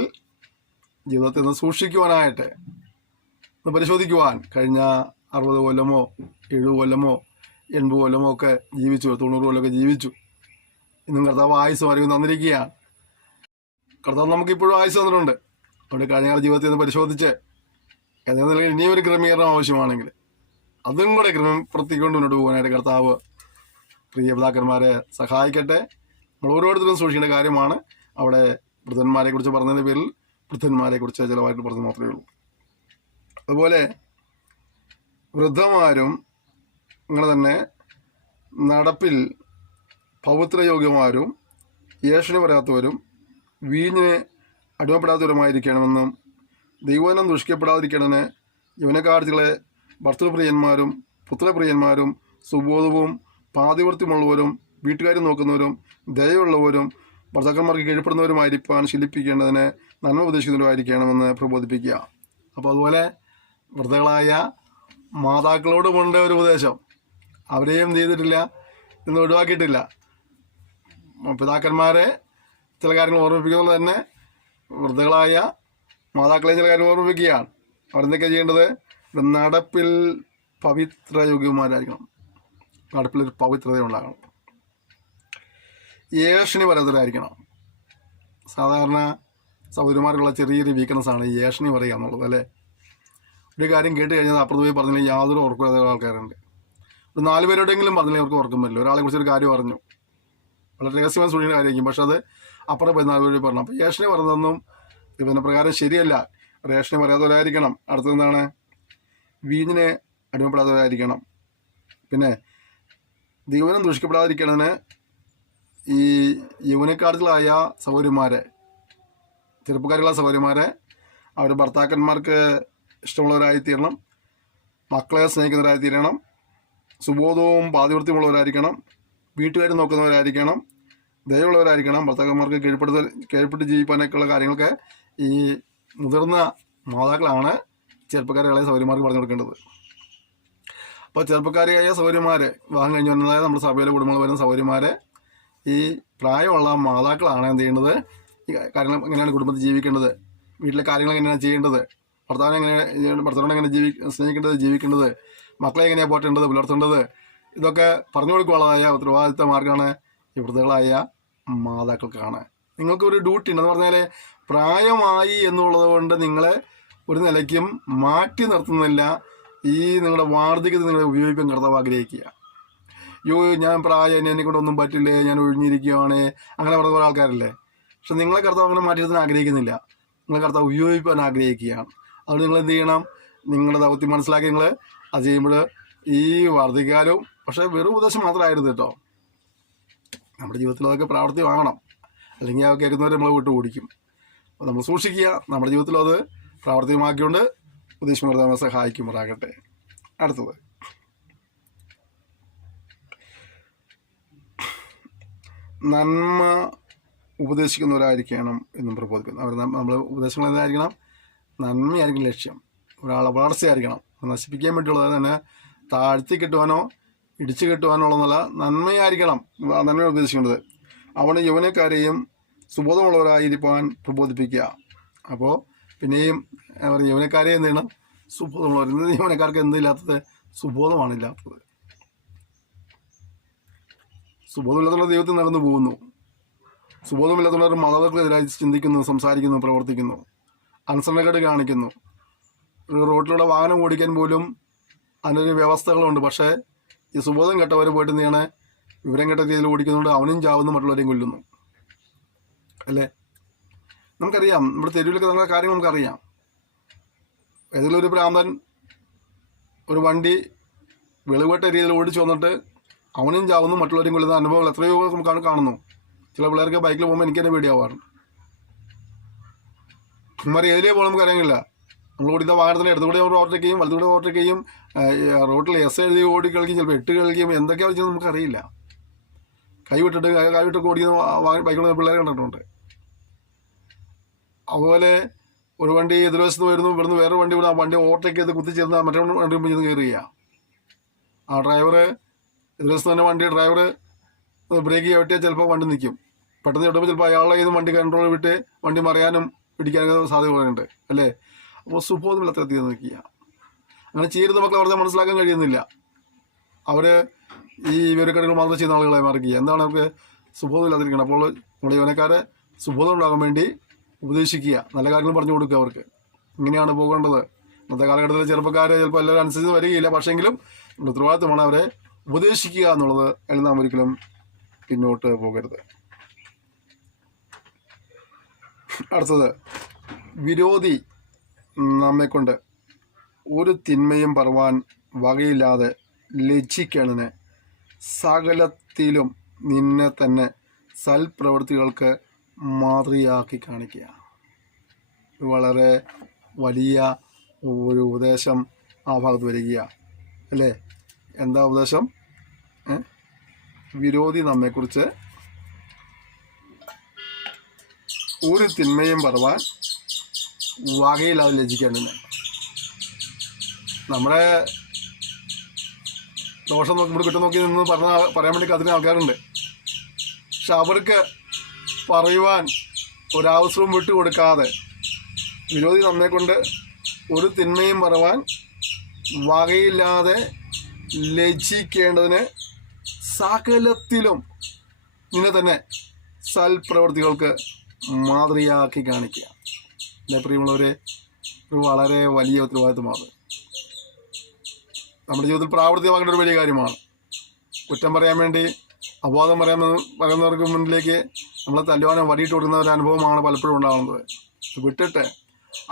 ജീവിതത്തിൽ നിന്ന് സൂക്ഷിക്കുവാനായിട്ട് ഒന്ന് പരിശോധിക്കുവാൻ കഴിഞ്ഞ 60 കൊല്ലമോ 70 കൊല്ലമോ 80 കൊല്ലമോ ഒക്കെ ജീവിച്ചു, 90 കൊല്ലമൊക്കെ ജീവിച്ചു. ഇന്നും കർത്താവ് ആയുസ്സും അറിവ് തന്നിരിക്കുകയാണ്. കർത്താവ് നമുക്കിപ്പോഴും ആയുസ് തന്നിട്ടുണ്ട്. അവിടെ കഴിഞ്ഞ ജീവിതത്തിൽ നിന്ന് പരിശോധിച്ച് ഏതെങ്കിലും നിലയിൽ ഇനിയും ഒരു ക്രമീകരണം ആവശ്യമാണെങ്കിൽ അതും കൂടെ ക്രമപ്പെടുത്തിക്കൊണ്ട് മുന്നോട്ട് പോകാനായിട്ട് കർത്താവ് പ്രിയപിതാക്കന്മാരെ സഹായിക്കട്ടെ. നമ്മൾ ഓരോരുത്തരും സൂക്ഷിക്കേണ്ട കാര്യമാണ്. അവിടെ വൃദ്ധന്മാരെ കുറിച്ച് പറഞ്ഞതിൻ്റെ പേരിൽ വൃദ്ധന്മാരെ കുറിച്ച് ചിലവായിട്ട് പറഞ്ഞു മാത്രമേ ഉള്ളൂ. അതുപോലെ വൃദ്ധന്മാരും ഇങ്ങനെ തന്നെ നടപ്പിൽ പവിത്രയോഗ്യമാരും ഏഷണി പറയാത്തവരും വീഞ്ഞിന് അടിമപ്പെടാത്തവരുമായിരിക്കണമെന്നും ദൈവവചനം ദുഷിക്കപ്പെടാതിരിക്കണന് യൗവനക്കാർത്തികളെ ഭർത്തൃപ്രിയന്മാരും പുത്രപ്രിയന്മാരും സുബോധവും പാതിവൃത്യമുള്ളവരും വീട്ടുകാരും നോക്കുന്നവരും ദയയുള്ളവരും ഭർത്താക്കന്മാർക്ക് കീഴ്പ്പെടുന്നവരുമായിരിക്കാൻ ശീലിപ്പിക്കേണ്ടതിന് നന്മ ഉപദേശിക്കുന്നവരുമായിരിക്കണമെന്ന് പ്രബോധിപ്പിക്കുക. അപ്പോൾ അതുപോലെ വൃദ്ധകളായ മാതാക്കളോടുമുണ്ട് ഒരു ഉപദേശം. അവരെയും ചെയ്തിട്ടില്ല, ഇന്ന് ഒഴിവാക്കിയിട്ടില്ല. പിതാക്കന്മാരെ ചില കാര്യങ്ങൾ ഓർമ്മിപ്പിക്കുന്നത് തന്നെ വൃദ്ധകളായ മാതാക്കളെ ചില കാര്യങ്ങൾ ഓർമ്മിപ്പിക്കുകയാണ്. അവരെന്തൊക്കെ ചെയ്യേണ്ടത്? നടപ്പിൽ പവിത്രയോഗ്യന്മാരായിരിക്കണം. നടപ്പിലൊരു പവിത്രത ഉണ്ടാകണം. ഏഷണി പരതരായിരിക്കണം. സാധാരണ സൗകര്യമാർക്കുള്ള ചെറിയൊരു വീക്ക്നെസ്സാണ് ഈ ഏഷണി പറയുക എന്നുള്ളത്, അല്ലേ? ഒരു കാര്യം കേട്ട് കഴിഞ്ഞാൽ അപ്പുറത്ത് പോയി പറഞ്ഞില്ലെങ്കിൽ യാതൊരു ഉറക്കമില്ലാത്ത ആൾക്കാരുണ്ട്. ഒരു 4 പേരോടെങ്കിലും പറഞ്ഞില്ലെങ്കിൽ അവർക്ക് ഉറക്കം വരില്ല. ഒരാളെ കുറിച്ചൊരു കാര്യം പറഞ്ഞു, വളരെ രഹസ്യമായി സൂക്ഷിക്കുന്ന കാര്യമായിരിക്കും, പക്ഷെ അത് അപ്പുറം പോയി 4 പേര് പറഞ്ഞു. അപ്പോൾ ഏഷണി പറഞ്ഞതൊന്നും പിന്നെ പ്രകാരം ശരിയല്ല. ഏഷണി പറയാത്തവരായിരിക്കണം. അടുത്തതെന്താണ്? വീഞ്ഞിനെ അടിമപ്പെടാത്തവരായിരിക്കണം. പിന്നെ ദൈവനം ദുഷിക്കപ്പെടാതിരിക്കണതിന് ഈ യൗവനക്കാർത്തികളായ സഹോദരിമാരെ, ചെറുപ്പക്കാരുള്ള സഹോദരിമാരെ അവർ ഭർത്താക്കന്മാർക്ക് ഇഷ്ടമുള്ളവരായിത്തീരണം, മക്കളെ സ്നേഹിക്കുന്നവരായിത്തീരണം, സുബോധവും പാതിവൃത്യമുള്ളവരായിരിക്കണം, വീട്ടുകാർ നോക്കുന്നവരായിരിക്കണം, ദയവുള്ളവരായിരിക്കണം, ഭർത്താക്കന്മാർക്ക് കീഴ്പ്പെട്ട് ജീവിക്കാനൊക്കെയുള്ള കാര്യങ്ങളൊക്കെ ഈ മുതിർന്ന മാതാക്കളാണ് ചെറുപ്പക്കാരായ സൗകര്യമാർക്ക് പറഞ്ഞു കൊടുക്കേണ്ടത്. അപ്പോൾ ചെറുപ്പക്കാരിയായ സൗകര്യമാരെ വിവാഹം കഴിഞ്ഞ് വരുന്നതായ നമ്മുടെ സഭയിലെ കുടുംബങ്ങൾ വരുന്ന സൗകര്യമാരെ ഈ പ്രായമുള്ള മാതാക്കളാണ് എന്ത് ചെയ്യേണ്ടത്? ഈ കാര്യങ്ങൾ എങ്ങനെയാണ് കുടുംബത്തിൽ ജീവിക്കേണ്ടത്, വീട്ടിലെ കാര്യങ്ങൾ എങ്ങനെയാണ് ചെയ്യേണ്ടത്, ഭർത്താവിനോട് എങ്ങനെ സ്നേഹിക്കേണ്ടത്, ജീവിക്കേണ്ടത്, മക്കളെ എങ്ങനെയാണ് പോറ്റേണ്ടത്, പുലർത്തേണ്ടത്, ഇതൊക്കെ പറഞ്ഞു കൊടുക്കാനുള്ളതായ ഉത്തരവാദിത്ത മാർഗ്ഗമാണ് ഈ വൃദ്ധകളായ മാതാക്കൾക്കാണ്. നിങ്ങൾക്കൊരു ഡ്യൂട്ടി ഉണ്ട്. എന്ന് പറഞ്ഞാൽ പ്രായമായി എന്നുള്ളത് കൊണ്ട് നിങ്ങളെ ഒരു നിലയ്ക്കും മാറ്റി നിർത്തുന്നില്ല. ഈ നിങ്ങളുടെ വാർദ്ധക്യത്തിൽ നിങ്ങളെ ഉപയോഗിക്കാൻ കർത്താവ് ആഗ്രഹിക്കുക. ഞാൻ പ്രായം, എന്നെ കൊണ്ടൊന്നും പറ്റില്ലേ, ഞാൻ ഒഴിഞ്ഞിരിക്കുകയാണ്, അങ്ങനെ പറഞ്ഞ കുറേ ആൾക്കാരല്ലേ. പക്ഷെ നിങ്ങളെ കർത്താവ് അങ്ങനെ മാറ്റി നിർത്താൻ ആഗ്രഹിക്കുന്നില്ല. നിങ്ങളെ കർത്താവ് ഉപയോഗിക്കാൻ ആഗ്രഹിക്കുകയാണ്. അതുകൊണ്ട് നിങ്ങൾ എന്ത് ചെയ്യണം? നിങ്ങളുടെ ദൗത്യം മനസ്സിലാക്കി നിങ്ങൾ അത് ചെയ്യുമ്പോൾ ഈ വാർദ്ധക്യകാലവും പക്ഷേ വെറും ഉപദേശം മാത്രമായിരുന്നു കേട്ടോ. നമ്മുടെ ജീവിതത്തിൽ അതൊക്കെ പ്രാവർത്തികമാകണം. അല്ലെങ്കിൽ ആ കേൾക്കുന്നവർ നമ്മളെ വിട്ട് ഓടിക്കും. അപ്പോൾ നമ്മൾ സൂക്ഷിക്കുക. നമ്മുടെ ജീവിതത്തിൽ അത് പ്രാവർത്തികമാക്കിക്കൊണ്ട് ഉപദേശം നമ്മളെ സഹായിക്കുമാറാകട്ടെ. അടുത്തത് നന്മ ഉപദേശിക്കുന്നവരായിരിക്കണം എന്നും പ്രബോധിക്കുന്നു. അവർ നമ്മൾ ഉപദേശങ്ങൾ എന്തായിരിക്കണം? നന്മയായിരിക്കും ലക്ഷ്യം. ഒരാളെ വളർച്ചയായിരിക്കണം. നശിപ്പിക്കാൻ വേണ്ടിയുള്ളത് തന്നെ താഴ്ത്തി കിട്ടുവാനോ ഇടിച്ചു കിട്ടുവാനോ ഉള്ളതല്ല, നന്മയായിരിക്കണം. നന്മയാണ് ഉദ്ദേശിക്കേണ്ടത്. അവന് യൗവനക്കാരെയും സുബോധമുള്ളവരായിരിക്കാൻ പ്രബോധിപ്പിക്കുക. അപ്പോൾ പിന്നെയും യൗവനക്കാരെ എന്ത് ചെയ്യണം? സുബോധമുള്ളവർ. ഇന്ന് യൗവനക്കാർക്ക് എന്തില്ലാത്തത്? സുബോധമാണില്ലാത്തത്. സുബോധമില്ലാത്തുള്ള ദൈവത്തിൽ നടന്നു പോകുന്നു. സുബോധമില്ലാത്തവർ മാതാപിതാക്കൾക്കെതിരായി ചിന്തിക്കുന്നു, സംസാരിക്കുന്നു, പ്രവർത്തിക്കുന്നു, അനുസരണക്കേട് കാണിക്കുന്നു. ഒരു റോഡിലൂടെ വാഹനം ഓടിക്കാൻ പോലും അതിനൊരു വ്യവസ്ഥകളുണ്ട്. പക്ഷേ ഈ സുബോധം കെട്ടവർ പോയിട്ട് എന്താണ്? വിവരം കെട്ട രീതിയിൽ ഓടിക്കുന്നുണ്ട്. അവനും ചാവുന്നു, മറ്റുള്ളവരെയും കൊല്ലുന്നു. അല്ലേ? നമുക്കറിയാം, നമ്മുടെ തെരുവിലൊക്കെ നമ്മുടെ കാര്യങ്ങൾ നമുക്കറിയാം. ഏതെങ്കിലും ഒരു ഭ്രാന്തൻ ഒരു വണ്ടി വെളിവെട്ട രീതിയിൽ ഓടിച്ചു വന്നിട്ട് അവനും ചാവുന്നു, മറ്റുള്ളവരെയും കൊല്ലുന്ന അനുഭവങ്ങൾ എത്രയോ നമുക്ക് കാണുന്നു. ചില പിള്ളേർക്ക് ബൈക്കിൽ പോകുമ്പോൾ എനിക്ക് തന്നെ പേടിയാവാറുണ്ട്. ഇമാരെ ഏതിലേ പോകണം നമുക്ക് അറിയാനില്ല. നമ്മൾ ഓടിക്കുന്ന വാഹനത്തിൻ്റെ ഇടത്തുകൂടെ ഓവർടേക്ക് ചെയ്യും, വലത്തുകൂടെ ഓവർടേക്ക് ചെയ്യും, റോട്ടിൽ എസ് എഴുതി ഓടി കളിക്കും, ചിലപ്പോൾ 8 കളിക്കും, എന്തൊക്കെയാണ് വെച്ചാൽ നമുക്കറിയില്ല. കൈവിട്ടൊക്കെ ഓടിക്കുന്ന ബൈക്കുള്ള പിള്ളേരെ കണ്ടിട്ടുണ്ട്. അതുപോലെ ഒരു വണ്ടി എതിർവശത്ത് വരുന്നു, ഇവിടുന്ന് വേറെ വണ്ടി ആ വണ്ടി ഓവർടേക്ക് ചെയ്ത് കുത്തിച്ചേർന്ന് മറ്റേ വണ്ടി മുന്നിൽ നിന്ന് കയറുക. ആ ഡ്രൈവർ എതിർവശത്ത് തന്നെ വണ്ടി ഡ്രൈവർ ബ്രേക്ക് ചവിട്ടിയാൽ ചിലപ്പോൾ വണ്ടി നിൽക്കും. പെട്ടെന്ന് ചവിട്ടുമ്പോൾ ചിലപ്പോൾ അയാളെ ചെയ്ത് വണ്ടി കൺട്രോൾ വിട്ട് വണ്ടി മറിയാനും പിടിക്കാനൊക്കെ സാധ്യതകളുണ്ട്. അല്ലേ? അപ്പോൾ സുബോധമില്ലാത്ത എത്തിയെന്ന് നിൽക്കുക. അങ്ങനെ ചെയ്യരുത് മക്കളെ പറഞ്ഞാൽ മനസ്സിലാക്കാൻ കഴിയുന്നില്ല. അവർ ഈ വിവരക്കേടുകൾ മാത്രം ചെയ്യുന്ന ആളുകളെ മാറുക. എന്താണ് അവർക്ക്? സുബോധമില്ലാതിരിക്കണം. അപ്പോൾ നമ്മുടെ യൗവനക്കാരെ സുബോധം ഉണ്ടാകാൻ വേണ്ടി ഉപദേശിക്കുക, നല്ല കാര്യങ്ങൾ പറഞ്ഞു കൊടുക്കുക. അവർക്ക് ഇങ്ങനെയാണ് പോകേണ്ടത്. ഇന്നത്തെ കാലഘട്ടത്തിൽ ചെറുപ്പക്കാർ ചിലപ്പോൾ എല്ലാവരും അനുസരിച്ച് വരികയില്ല. പക്ഷേങ്കിലും നമ്മുടെ ഉത്തരവാദിത്തമാണ് അവരെ ഉപദേശിക്കുക എന്നുള്ളത്. അതിൽ നാം ഒരിക്കലും പിന്നോട്ട് പോകരുത്. അടുത്തത്, വിരോധി നമ്മെക്കൊണ്ട് ഒരു തിന്മയും പറവാൻ വകയില്ലാതെ ലജ്ജിക്കേണ്ടതിന് സകലത്തിലും നിന്നെ തന്നെ സൽപ്രവൃത്തികൾക്ക് മാതൃകയാക്കി കാണിക്കുക. വളരെ വലിയ ഒരു ഉപദേശം ആ ഭാഗത്ത് വരിക. അല്ലേ? എന്താ ഉപദേശം? വിരോധി നമ്മെക്കുറിച്ച് ഒരു തിന്മയും പറവാൻ വകയില്ലാതെ ലജ്ജിക്കേണ്ടതിന്. നമ്മുടെ ദോഷം നോക്കി ഇവിടെ കുറ്റം നോക്കി നിന്ന് പറയാൻ വേണ്ടി അതിന് ആൾക്കാരുണ്ട്. പക്ഷെ അവർക്ക് പറയുവാൻ ഒരവസരവും വിട്ടുകൊടുക്കാതെ വിരോധി നമ്മെക്കൊണ്ട് ഒരു തിന്മയും പറവാൻ വകയില്ലാതെ ലജ്ജിക്കേണ്ടതിന് സകലത്തിലും നിന്നെ തന്നെ സൽപ്രവൃത്തികൾക്ക് മാതൃകയാക്കി കാണിക്കുക. എൻ്റെ പ്രിയമുള്ളവരെ, ഒരു വളരെ വലിയ ഉത്തരവാദിത്വമാണ്. നമ്മുടെ ജീവിതത്തിൽ പ്രാവർത്തികമാക്കേണ്ട ഒരു വലിയ കാര്യമാണ്. കുറ്റം പറയാൻ വേണ്ടി അപവാദം പറയുന്നവർക്ക് മുന്നിലേക്ക് നമ്മളെ തല്ലുവാനോ വടിയിട്ട് കൊടുക്കുന്ന ഒരു അനുഭവമാണ് പലപ്പോഴും ഉണ്ടാകുന്നത്. വിട്ടിട്ട്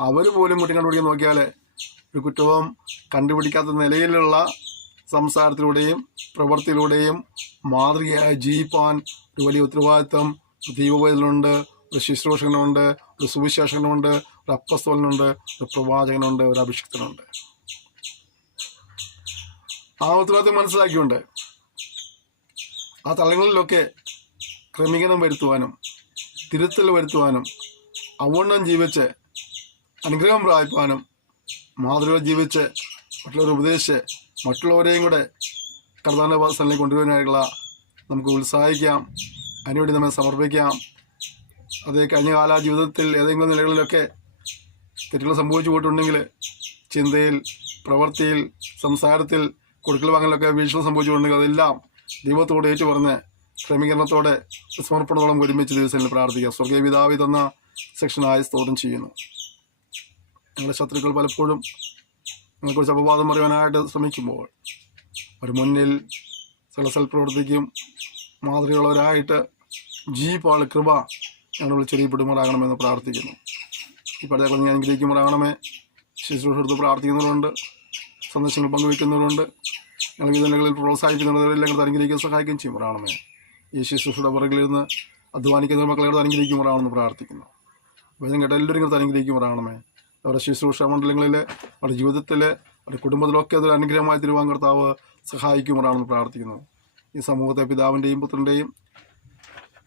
അവർ പോലും കുറ്റം കണ്ടുപിടിക്കാൻ നോക്കിയാൽ ഒരു കുറ്റവും കണ്ടുപിടിക്കാത്ത നിലയിലുള്ള സംസാരത്തിലൂടെയും പ്രവൃത്തിയിലൂടെയും മാതൃകയായി ജീവിപ്പാൻ ഒരു വലിയ ഉത്തരവാദിത്വം ദൈവവേദനുണ്ട്, ഒരു ശുശ്രൂഷകനുണ്ട്, ഒരു സുവിശേഷകനുണ്ട്, ഒരു അപ്പസ്തോലനുണ്ട്, ഒരു പ്രവാചകനുണ്ട്, ഒരു അഭിഷിക്തനുണ്ട്. ആ ഉത്തരവാദിത്വം മനസ്സിലാക്കിയുണ്ട് ആ തലങ്ങളിലൊക്കെ ക്രമീകരണം വരുത്തുവാനും തിരുത്തൽ വരുത്തുവാനും അവണ്ണം ജീവിച്ച് അനുഗ്രഹം പ്രാപിപ്പാനും മാതൃക ജീവിച്ച് മറ്റുള്ളവരെ ഉപദേശിച്ച് മറ്റുള്ളവരെയും കൂടെ കർത്താവിൻ്റെ സ്ഥലങ്ങളിൽ കൊണ്ടുവരാനായിട്ടുള്ള നമുക്ക് ഉത്സാഹിക്കാം. അതിനുവേണ്ടി നമ്മെ സമർപ്പിക്കാം. അത് കഴിഞ്ഞ കാല ജീവിതത്തിൽ ഏതെങ്കിലും നിലകളിലൊക്കെ തെറ്റുകൾ സംഭവിച്ചു പോയിട്ടുണ്ടെങ്കിൽ ചിന്തയിൽ, പ്രവൃത്തിയിൽ, സംസാരത്തിൽ, കൊടുക്കൽ വാങ്ങലൊക്കെ വീഴ്ചകൾ സംഭവിച്ചുകൊണ്ടെങ്കിൽ അതെല്ലാം ദൈവത്തോട് ഏറ്റു പറഞ്ഞ് ക്രമീകരണത്തോടെ സമർപ്പണത്തോളം ഒരുമിച്ച് ദിവസങ്ങളിൽ പ്രാർത്ഥിക്കാം. സ്വർഗീയ പിതാവ് തന്ന സെക്ഷനായി സ്തോത്രം ചെയ്യുന്നു. ഞങ്ങളുടെ ശത്രുക്കൾ പലപ്പോഴും നിങ്ങളെക്കുറിച്ച് അപവാദം പറയുവാനായിട്ട് ശ്രമിക്കുമ്പോൾ അവർ മുന്നിൽ സകല പ്രവർത്തിക്കും മാതൃകയുള്ളവരായിട്ട് ജീവിപ്പാൾ കൃപ ഞങ്ങൾ വിളിച്ചെറിയപ്പെടുമാറാകണമെന്ന് പ്രാർത്ഥിക്കുന്നു. ഈ പഠിതാക്കൾ നീ അനുഗ്രഹിക്കുമാറാകണമേ. ശുശ്രൂഷ എടുത്ത് പ്രാർത്ഥിക്കുന്നവരുണ്ട്, സന്ദേശങ്ങൾ പങ്കുവയ്ക്കുന്നവരുണ്ട്, ഞങ്ങൾ വിധനകളിൽ പ്രോത്സാഹിപ്പിക്കുന്നവരെല്ലാം കൂടെ അനുഗ്രഹിക്കാൻ സഹായിക്കുകയും ചെയ്യുമാറാകണമേ. ഈ ശുശ്രൂഷയുടെ പുറകിലിരുന്ന് അധ്വാനിക്കുന്ന മക്കളെ അനുഗ്രഹിക്കുമാറാണെന്ന് പ്രാർത്ഥിക്കുന്നു. വേദം കേട്ട എല്ലാവരും കൂടെ അനുഗ്രഹിക്കുമാറാകണമേ. അവരുടെ ശുശ്രൂഷ മണ്ഡലങ്ങളിൽ, അവരുടെ ജീവിതത്തിൽ, അവരുടെ കുടുംബത്തിലൊക്കെ അതൊരു അനുഗ്രഹമായി തരുവാൻ കർത്താവ് സഹായിക്കുമാറാണെന്ന് പ്രാർത്ഥിക്കുന്നു. ഈ സമൂഹത്തെ പിതാവിൻ്റെയും പുത്രൻ്റെയും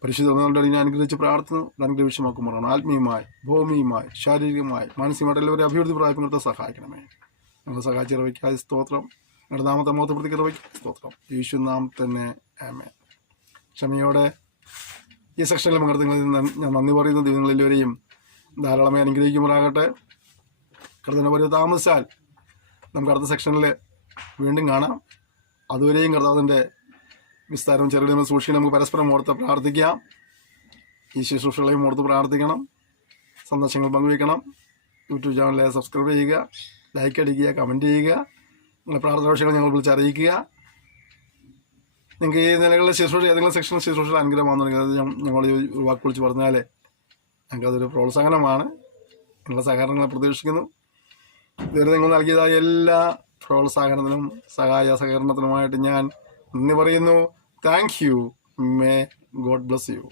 പരിശുദ്ധ ഞാൻ അനുഗ്രഹിച്ച് പ്രാർത്ഥിക്കുന്നു. അനുഗ്രഹിച്ചുമാക്കുമാറാണ്. ആത്മീയമായി, ഭൗമികമായി, ശാരീരികമായി, മാനസികമായിട്ട് എല്ലാവരും അഭിവൃദ്ധി പ്രാപിക്കുന്നത് സഹായിക്കണമേ. ഞങ്ങൾ സഹായിച്ചിറവയ്ക്കായി സ്തോത്രം. ഞങ്ങളുടെ നാമത്തെ മോത്തപ്പെടുത്തിറവയ്ക്ക് സ്തോത്രം. യേശു നാം തന്നെ ആമേൻ. ക്ഷമയോടെ ഈ സെക്ഷനിൽ പങ്കെടുത്തങ്ങളിൽ ഞാൻ നന്ദി പറയുന്ന ദിവസങ്ങളെല്ലാവരെയും ധാരാളമായി അനുഗ്രഹിക്കുമാറാകട്ടെ. കർത്താവിനെ പോലെ താമസിച്ചാൽ നമുക്ക് അടുത്ത സെക്ഷനിൽ വീണ്ടും കാണാം. അതുവരെയും കർത്താവിൻ്റെ വിസ്താരം ചെറുകിട സൂക്ഷിക്കാൻ നമുക്ക് പരസ്പരം ഓർത്ത് പ്രാർത്ഥിക്കാം. ഈ ശുശ്രൂഷകളെയും ഓർത്ത് പ്രാർത്ഥിക്കണം. സന്ദേശങ്ങൾ പങ്കുവയ്ക്കണം. യൂട്യൂബ് ചാനലിൽ സബ്സ്ക്രൈബ് ചെയ്യുക, ലൈക്ക് അടിക്കുക, കമൻറ്റ് ചെയ്യുക. നിങ്ങളുടെ പ്രാർത്ഥന വിഷയങ്ങൾ ഞങ്ങൾ വിളിച്ചറിയിക്കുക. നിങ്ങൾക്ക് ഈ നിലകളിലെ ശുശ്രൂഷ ഏതെങ്കിലും സെക്ഷൻ ശുശ്രൂഷ അനുഗ്രഹമാണെന്നുണ്ടെങ്കിൽ അത് ഞങ്ങൾ ഒരു വാക്ക് വിളിച്ച് പറഞ്ഞാൽ ഞങ്ങൾക്കതൊരു പ്രോത്സാഹനമാണ്. നിങ്ങളുടെ സഹകരണങ്ങൾ പ്രതീക്ഷിക്കുന്നു. ഇതുവരെ നിങ്ങൾ നൽകിയതായ എല്ലാ പ്രോത്സാഹനത്തിനും സഹകരണത്തിനുമായിട്ട് ഞാൻ നന്ദി പറയുന്നു. Thank you. May God bless you.